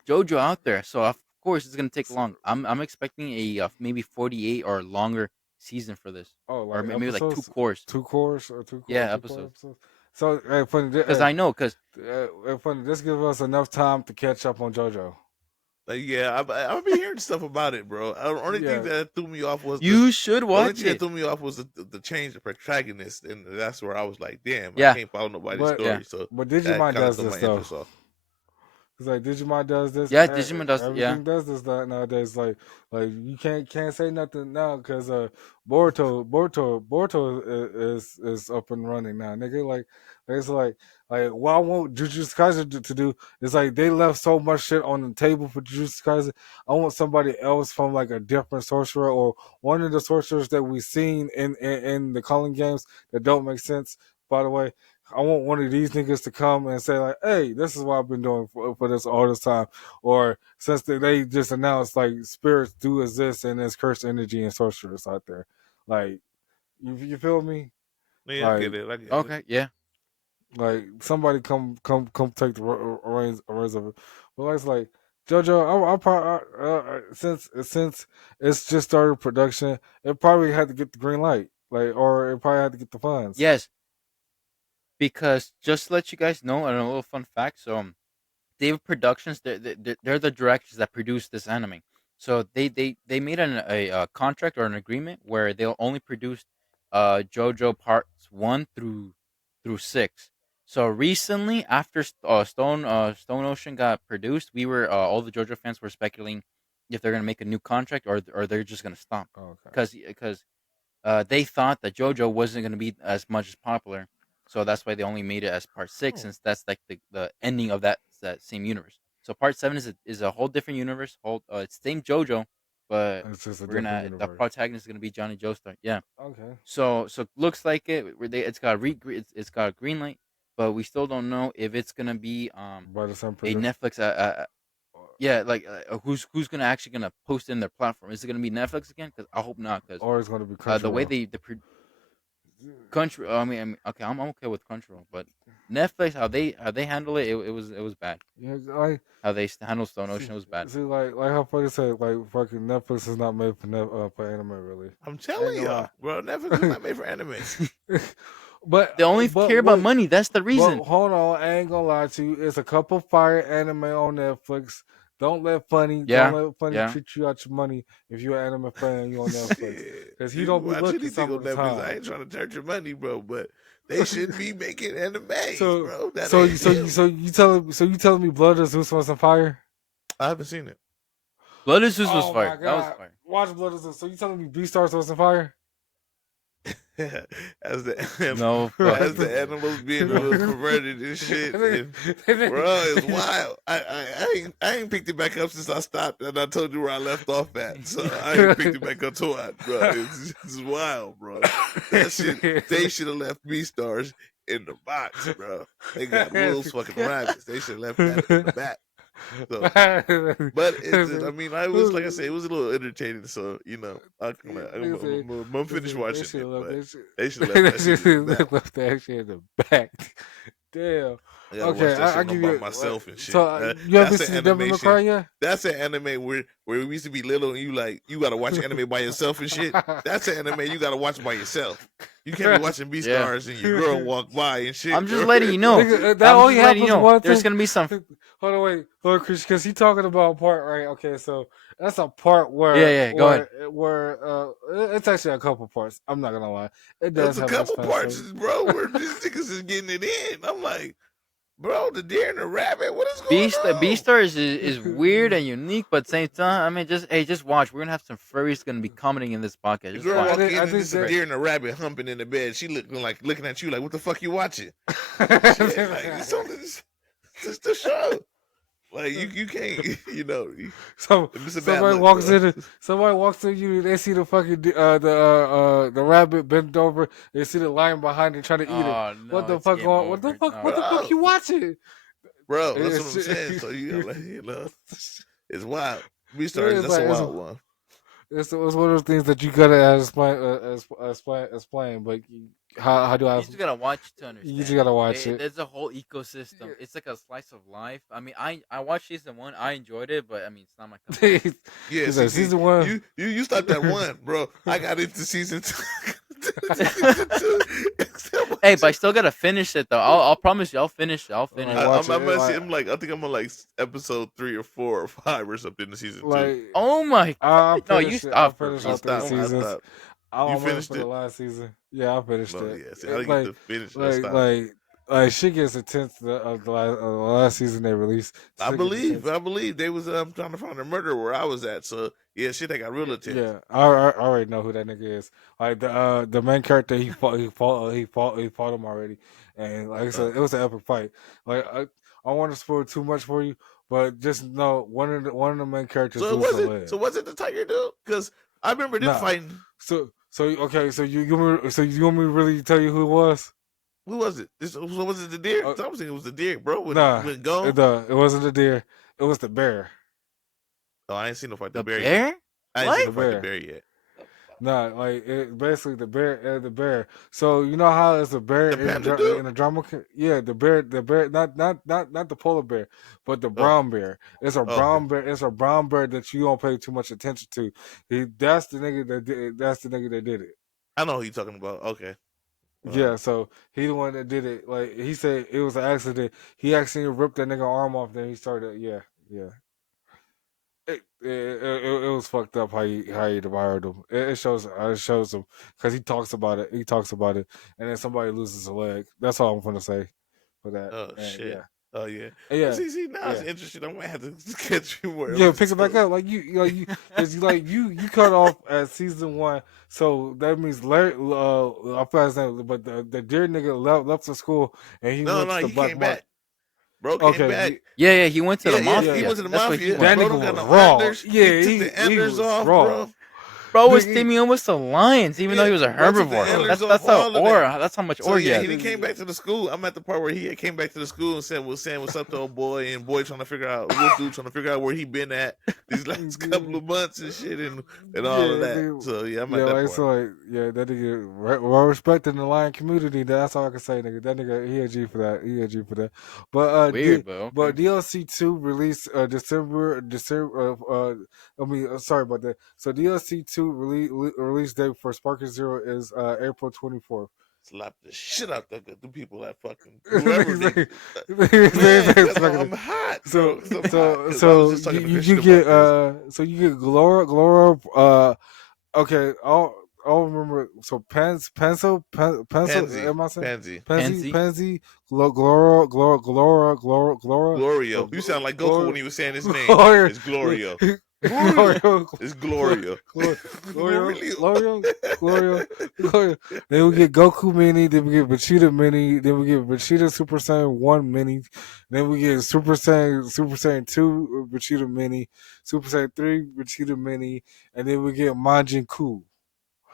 JoJo out there. So of course it's gonna take long. I'm expecting a maybe 48 or longer season for this, oh or like maybe like two episodes, course. two course or Yeah, two core episodes. episodes. So Because I know, because funny. This gives us enough time to catch up on JoJo. Like, yeah, I've been hearing stuff about it, bro. The only thing Yeah, that threw me off was you should the only watch thing that it. threw me off was the change of protagonist, and that's where I was like, damn, I Yeah, can't follow nobody's but yeah, story. So that Digimon kind of does threw this my though. interest off. It's like Digimon does this. yeah. Digimon does. Yeah. Everything does this nowadays. Like you can't say nothing now because Boruto is up and running now, nigga. Like it's like what I want Jujutsu Kaisen to do is like they left so much shit on the table for Jujutsu Kaisen. I want somebody else from like a different sorcerer or one of the sorcerers that we've seen in the calling games that don't make sense. By the way, I want one of these niggas to come and say like, "Hey, this is what I've been doing for this all this time," or since they just announced like spirits do exist and there's cursed energy and sorcerers out there, like you feel me? Yeah, I get Like it. I get it. Okay. Yeah. somebody come take the reins of it. But it's like JoJo, I probably since it's just started production, it probably had to get the green light, like, or it probably had to get the funds. Yes. Because just to let you guys know, and a little fun fact. So, David Productions, they're the directors that produce this anime. So they made a contract or an agreement where they'll only produce JoJo parts 1 through 6. So recently, after Stone Ocean got produced, we were all the JoJo fans were speculating if they're gonna make a new contract or they're just gonna stop Okay. because they thought that JoJo wasn't going to be as much as popular, so that's why they only made it as part 6, Oh, since that's like the ending of that same universe. So part 7 is a whole different universe. It's same JoJo, but It's just a we're different gonna the universe. protagonist is gonna be Johnny Joestar. Yeah. Okay. So looks like it's got a green light, but we still don't know if it's gonna be By the same a producer. Netflix yeah, like who's gonna actually gonna post in their platform? Is it gonna be Netflix again? Because I hope not. Because Or it's going to be the way Crunchyroll. Country. I mean, okay, I'm okay with Crunchyroll, but Netflix, how they handle it, it was bad. Yeah, like How they handle Stone see, Ocean was bad. like how funny say like fucking Netflix is not made for anime really. I'm I ain't telling gonna y'all, bro. Netflix is not made for anime. lie. but They only care about what? money. That's the But reason. hold on, I ain't gonna lie to you. It's a couple fire anime on Netflix. Don't Yeah, let funny yeah. treat you out your money if you're an anime fan. You on Netflix Shit, because he you don't can be watch looking anything some on of the Netflix. I time. ain't trying to turn your money, bro, but they should be making animes, So bro. That so ain't so them. you so you telling me Blood of Zeus wasn't fire? I haven't seen it. Blood is Zeus was Oh my fire. That was god! fire. Watch Blood is. So you telling me Beastars wasn't fire? as the No as fucking the way. animals being a little perverted and shit. And, bro, it's wild. I ain't picked it back up since I stopped, and I told you where I left off at. So I ain't picked it back up twice, bro. It's wild, bro. That shit. They should have left Beastars in the box, bro. They got wolves, fucking rabbits. They should have left that in the back. So, but it's just, I mean, I was like I said, it was a little entertaining. So I'm gonna finish watching it, but they should have left that shit in the back. left that shit in the back. Damn. I gotta watch that shit by myself and shit. So you haven't That's seen an Devil May Cry animation. yet? That's an anime where we used to be little and you gotta watch anime by yourself and shit. That's an anime you gotta watch by yourself. You can't be watching Beastars and your girl walk by and shit. I'm just letting you know. Nigga, that only happens one There's thing. gonna be some. Hold on, wait, Chris, because he talking about a part, right? Okay, so that's a part where Go ahead. Where it's actually a couple parts. I'm not gonna lie, it does There's a have couple parts, bro, where these niggas is getting it in. I'm like, bro, the deer and the rabbit, what is going on? Beastars is weird and unique, but at the same time, I mean, just watch. We're gonna have some furries gonna be commenting in this podcast. The Just girl watch. walking in I and think there's a that- deer and a rabbit humping in the bed. She looking at you like, what the fuck you watching? Shit, like, it's the show. Like you can't, So it's a bad somebody look, walks bro. in. Somebody walks in. You. They see the fucking the rabbit bent over. They see the lion behind it trying to eat it. Oh, no, What the it's fuck game going? What the over. fuck? No. What the fuck you watching? Bro, that's It's- what I'm saying. So it's wild. It's Beastars, that's like- a it's- wild one. It's one of those things that you gotta explain. But how do I? You just gotta watch to understand. You just gotta watch it. There's a whole ecosystem. It's like a slice of life. I mean, I watched season 1. I enjoyed it, but I mean, it's not my cup of tea. Yeah, He's like, season 1. You stopped at 1, bro. I got into season 2. Hey, but I still gotta finish it though. I'll promise you, I'll finish it. I'll finish Like, it. watch I'm it, I think I'm on like episode 3 or 4 or 5 or something in season 2. Like, Oh my! I No, you finished it. stopped I for finished me. all 3 Stop, I seasons. stopped. I'm You ready finished for the it? last season. Yeah, I finished No, it. yeah, see, I didn't like, get to finish. I stopped. like shit gets intense. The last season they released. I Shit gets believe intense. they was trying to find a murderer where I was at. So yeah, shit, they got real intense. Yeah, I already know who that nigga is. Like the main character, he fought him already, and like I said, it was an epic fight. Like I want to spoil too much for you, but just know one of the main characters So loses a was leg. it? So was it the tiger dude? Because I remember them Nah. fighting. So okay, so you want me to really tell you who it was? Who was it? So was it the deer? I was thinking it was the deer, bro. When gone. It wasn't the deer. It was the bear. Oh, I ain't seen no fight The bear. Yet. bear? I ain't What? seen no The fight the bear. bear yet. Nah, like basically the bear. So you know how it's a bear The panda dude? in a drama? Yeah, the bear, not the polar bear, but the brown bear. It's a brown bear. It's a brown bear that you don't pay too much attention to. That's the nigga that did it. I know who you talking about. Okay. Yeah, so he the one that did it. Like he said, it was an accident. He accidentally ripped that nigga arm off. Then he started. Yeah. It was fucked up how he devoured him. It shows him because he talks about it. And then somebody loses a leg. That's all I'm gonna say for that. Oh And, shit. Yeah. Oh yeah. Yeah. See now it's interesting. I might have to catch you more. Yeah, pick it back up. Like you cut off at season 1, so that means Larry. I forgot his name, but the deer nigga left the school and he went to the he black came market. back. Bro came back. Yeah, he went to the mafia. He went to the That's what mafia. he That Bro nigga don't got was no raw. antlers. Yeah, he took the antlers was off, raw. bro. Bro was Nigga, teaming almost to lions, even though he was a bro took the herbivore. antlers That's off how all of that. aura. That's how much So aura yeah, he he had. came back to the school. I'm at the part where he came back to the school and was saying what's up to old boy, and boy trying to figure out where he been at these last couple of months and shit and all of that. nigga, So yeah, I'm at yeah, that like part. so, that nigga well respected in the lion community. That's all I can say, nigga. That nigga, he a G for that. But Weird, bro. But DLC 2 released December. Sorry about that. So DLC 2 release date for Sparking Zero is April 24th. Slap the shit out the people that fucking whoever they. Niggas Man, I'm hot. So bro, 'cause I'm hot, 'cause I was just talking to you Christian get about this. so you get Glora okay don't remember. So pencil. Pansy, Am I saying Pansy, Pansy, Glora, Glorio. You sound like Goku when he was saying his name. Gloria, It's Glorio. Gloria, It's Glorio. Gloria. Then we get Goku mini. Then we get Vegeta mini. Then we get Vegeta Super Saiyan 1 mini. Then we get Super Saiyan 2 Vegeta mini. Super Saiyan 3 Vegeta mini. And then we get Majin Ku.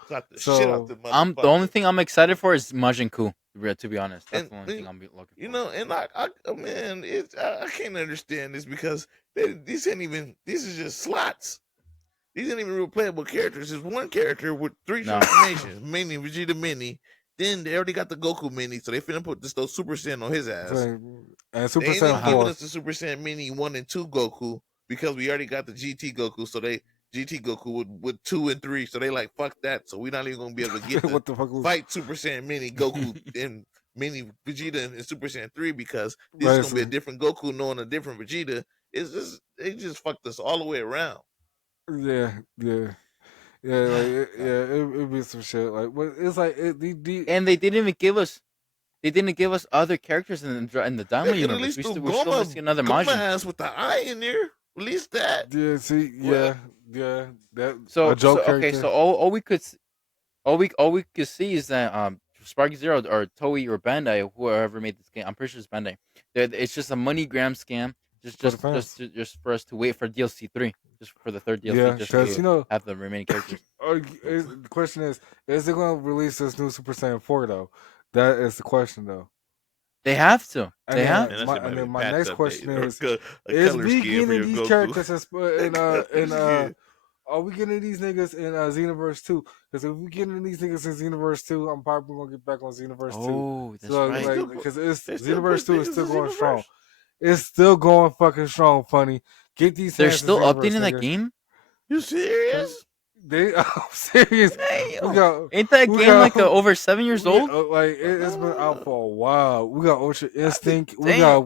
Got the shit out So the motherfucker. The only thing I'm excited for is Majin Ku. To be honest, that's the only thing I'm looking for. You know, and man, I can't understand this because these is just slots. These ain't even real playable characters. There's one character with 3 transformations, Mini, Vegeta Mini. Then they already got the Goku Mini, so they finna put those Super Saiyan on his ass. And Super they ain't Saiyan even 4. giving us the Super Saiyan Mini 1 and 2 Goku because we already got the GT Goku, so they GT Goku with 2 and 3, so they like fuck that. So we're not even gonna be able to get What the fuck was fight Super Saiyan Mini Goku and Mini Vegeta and Super Saiyan 3 because this is gonna be a different Goku knowing a different Vegeta. It's just they just fucked us all the way around. Yeah. It'd be some shit. Like, but it's like and they didn't even give us. They didn't give us other characters in the Diamond universe. We're still missing another Majin. Ass with the eye in there. At least that. Yeah. See. Yeah. That. So, a joke okay. So all we could see is that Spark Zero or Toei or Bandai, whoever made this game, I'm pretty sure it's Bandai. It's just a money gram scam. Just for us to wait for DLC 3, just for the third DLC. Yeah, because have the remaining characters. The question is it going to release this new Super Saiyan 4 though? That is the question though. They have to. They have. And then my next question is we getting these characters are we getting these niggas in Xenoverse 2? Because if we getting these niggas in Xenoverse 2, I'm probably gonna get back on Xenoverse 2. Oh, that's right. Because Xenoverse 2 is still going strong. It's still going fucking strong, funny. Get these. They're still updating that game. You serious? I'm serious. Ain't that game like over 7 years old? Like it's been out for a while. We got Ultra Instinct. We got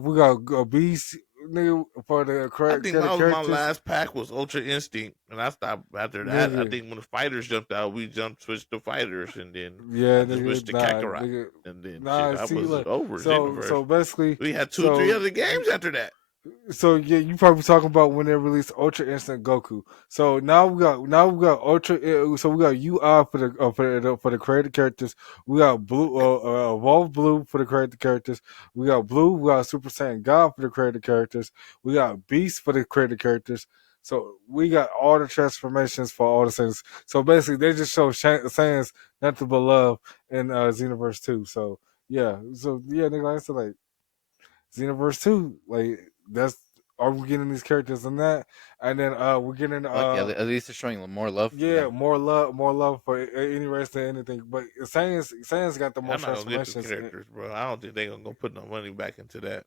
a Beast. Nigga, for the correct. I think my last pack was Ultra Instinct, and I stopped after that. Nigga. I think when the fighters jumped out, we switched to fighters, and then switched to Kakarot, and then I was over. So basically, we had 2-3 other games after that. So yeah, you probably talking about when they released Ultra Instant Goku. So now we got Ultra. So we got UI for the created characters. We got Blue, Evolved Blue for the created characters. We got Blue. We got Super Saiyan God for the created characters. We got Beast for the created characters. So we got all the transformations for all the things. So basically, they just show Saiyans nothing but love in Xenoverse 2. So yeah, nigga, like I said, like Xenoverse 2, like. Are we getting these characters in that? And then we're getting at least they're showing more love. Yeah, more love for any race than anything. But Saiyans got the most transformations. Characters, bro. I don't think they're gonna put no money back into that.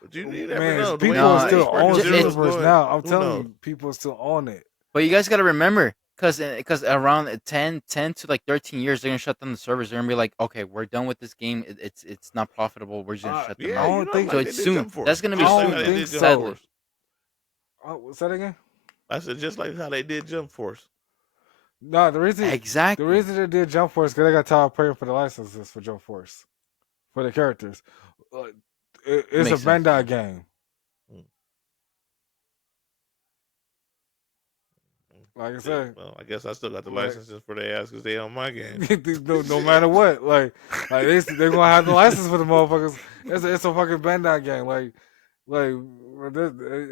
But you never know. People are still on Xenoverse now. I'm telling you, people are still on it. But you guys got to remember, because around 10 to like 13 years, they're gonna shut down the servers. They're gonna be like, okay, we're done with this game. It's not profitable. We're just gonna shut them I don't think so. It's soon. That's gonna be soon. Sadly. Say that again. I said just like how they did Jump Force. No, the reason they did Jump Force because they got tired of paying for the licenses for Jump Force for the characters. It's a Bandai game. Like I said, well, I guess I still got the licenses for their ass because they on my game. no matter what, like they're gonna have the license for the motherfuckers. It's a fucking Bandai game. Like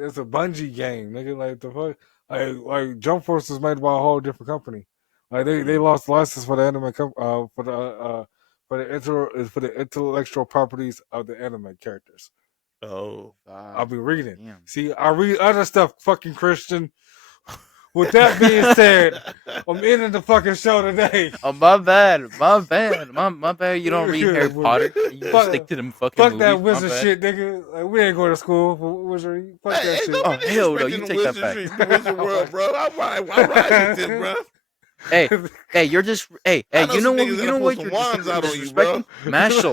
it's a Bungie game, nigga. Like the fuck, like Jump Force was made by a whole different company. Like they lost the license for the anime for the intellectual properties of the anime characters. Oh, I'll be reading. Damn. See, I read other stuff, fucking Christian. With that being said, I'm ending the fucking show today. Oh, my bad. You don't read Harry Potter. You stick to them fucking movies. Fuck that wizard shit, nigga. Like, we ain't going to school for wizardry. Fuck that shit. Oh, hell no. You take that back. The wizard world, bro. I'm right with them, bro. Hey, you're just hey, I you know what? niggas You that'll know pull what? some You're wands out on you, disrespecting bro. Mashal.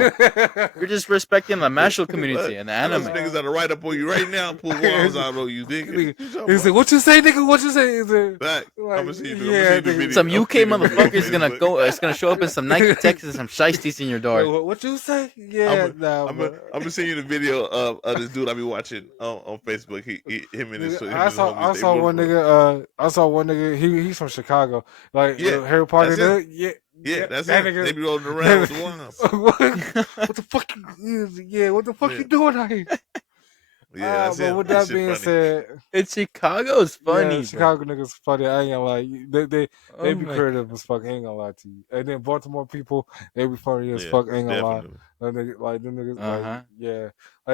You're disrespecting the Mashal community and the I know some anime. niggas that'll write up on you right now and pull wands out on you, nigga. He said, "What you say, nigga? What you say?" He said, Back. like, I'm gonna see you. yeah, the nigga. video. Some I'm UK seeing the video on motherfucker is gonna Facebook. go. It's gonna show up in some Nike Texas and some shiesties in your door. Wait, what you say? Yeah, I'm gonna send you the video of this dude I be watching on Facebook. Him and his I homies. They saw wrote one for it. nigga. I saw one nigga. He's from Chicago. Like Yeah, Harry Potter. that's him. Yeah, Yeah, that's that him. nigga. They be rolling around with the wands. What the fuck? Yeah, what the fuck Yeah. you doing out here? Yeah, that's but him. with That that shit being funny. said, It's Chicago's funny, yeah, Chicago niggas funny. I ain't gonna lie. They Oh be my creative as fuck. I ain't gonna lie to you. And then Baltimore people, they be funny as Yeah, fuck. Ain't gonna lie. definitely. Like them niggas, Uh-huh. like yeah,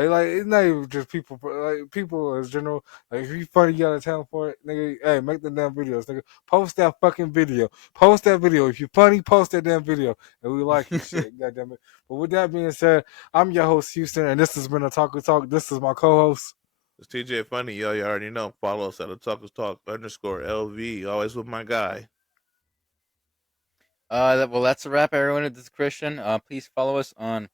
like it's not even just people. Like people as general. Like if you funny, you got a talent for it, nigga. Hey, make the damn videos, nigga. Post that fucking video. Post that video. If you funny, post that damn video, and we like your shit. Goddamn it. But with that being said, I'm your host Houston, and this has been Otaku Talk. This is my co-host. It's TJ Funny, yo. You already know. Follow us at Otaku Talk _LV. Always with my guy. Well, that's a wrap, everyone. This is Christian. Please follow us on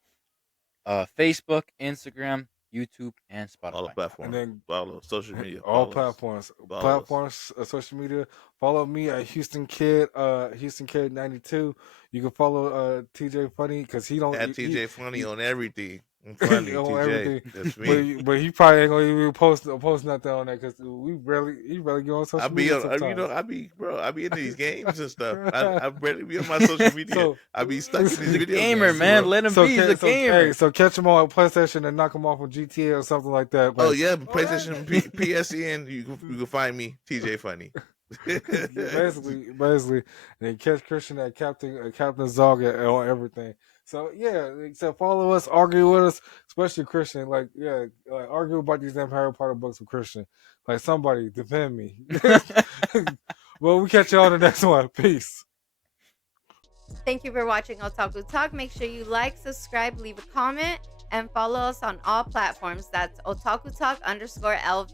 Facebook, Instagram, YouTube, and Spotify. All the platforms. And then follow social media. All Follow us. platforms. Follow Platforms, social media. Follow me at Houston Kid, Houston Kid 92. You can follow TJ Funny because he don't. At TJ Funny on everything. I'm funny, on TJ. everything. That's me. But he probably ain't gonna even post nothing on that because he barely get on social I be media. on, I be in these games and stuff. I barely be on my social media. So, I be stuck in these He's a video gamer, games, man. bro. Let him be. He's a gamer. Hey, so catch him on PlayStation and knock him off on GTA or something like that. Oh yeah, PlayStation, PSN. You can find me, TJ Funny. basically, and catch Christian at Captain Zog on everything. So yeah, except follow us, argue with us, especially Christian. Like argue about these damn Harry Potter books with Christian. Like somebody defend me. Well, we catch y'all on the next one. Peace. Thank you for watching Otaku Talk. Make sure you like, subscribe, leave a comment, and follow us on all platforms. That's Otaku Talk _LV.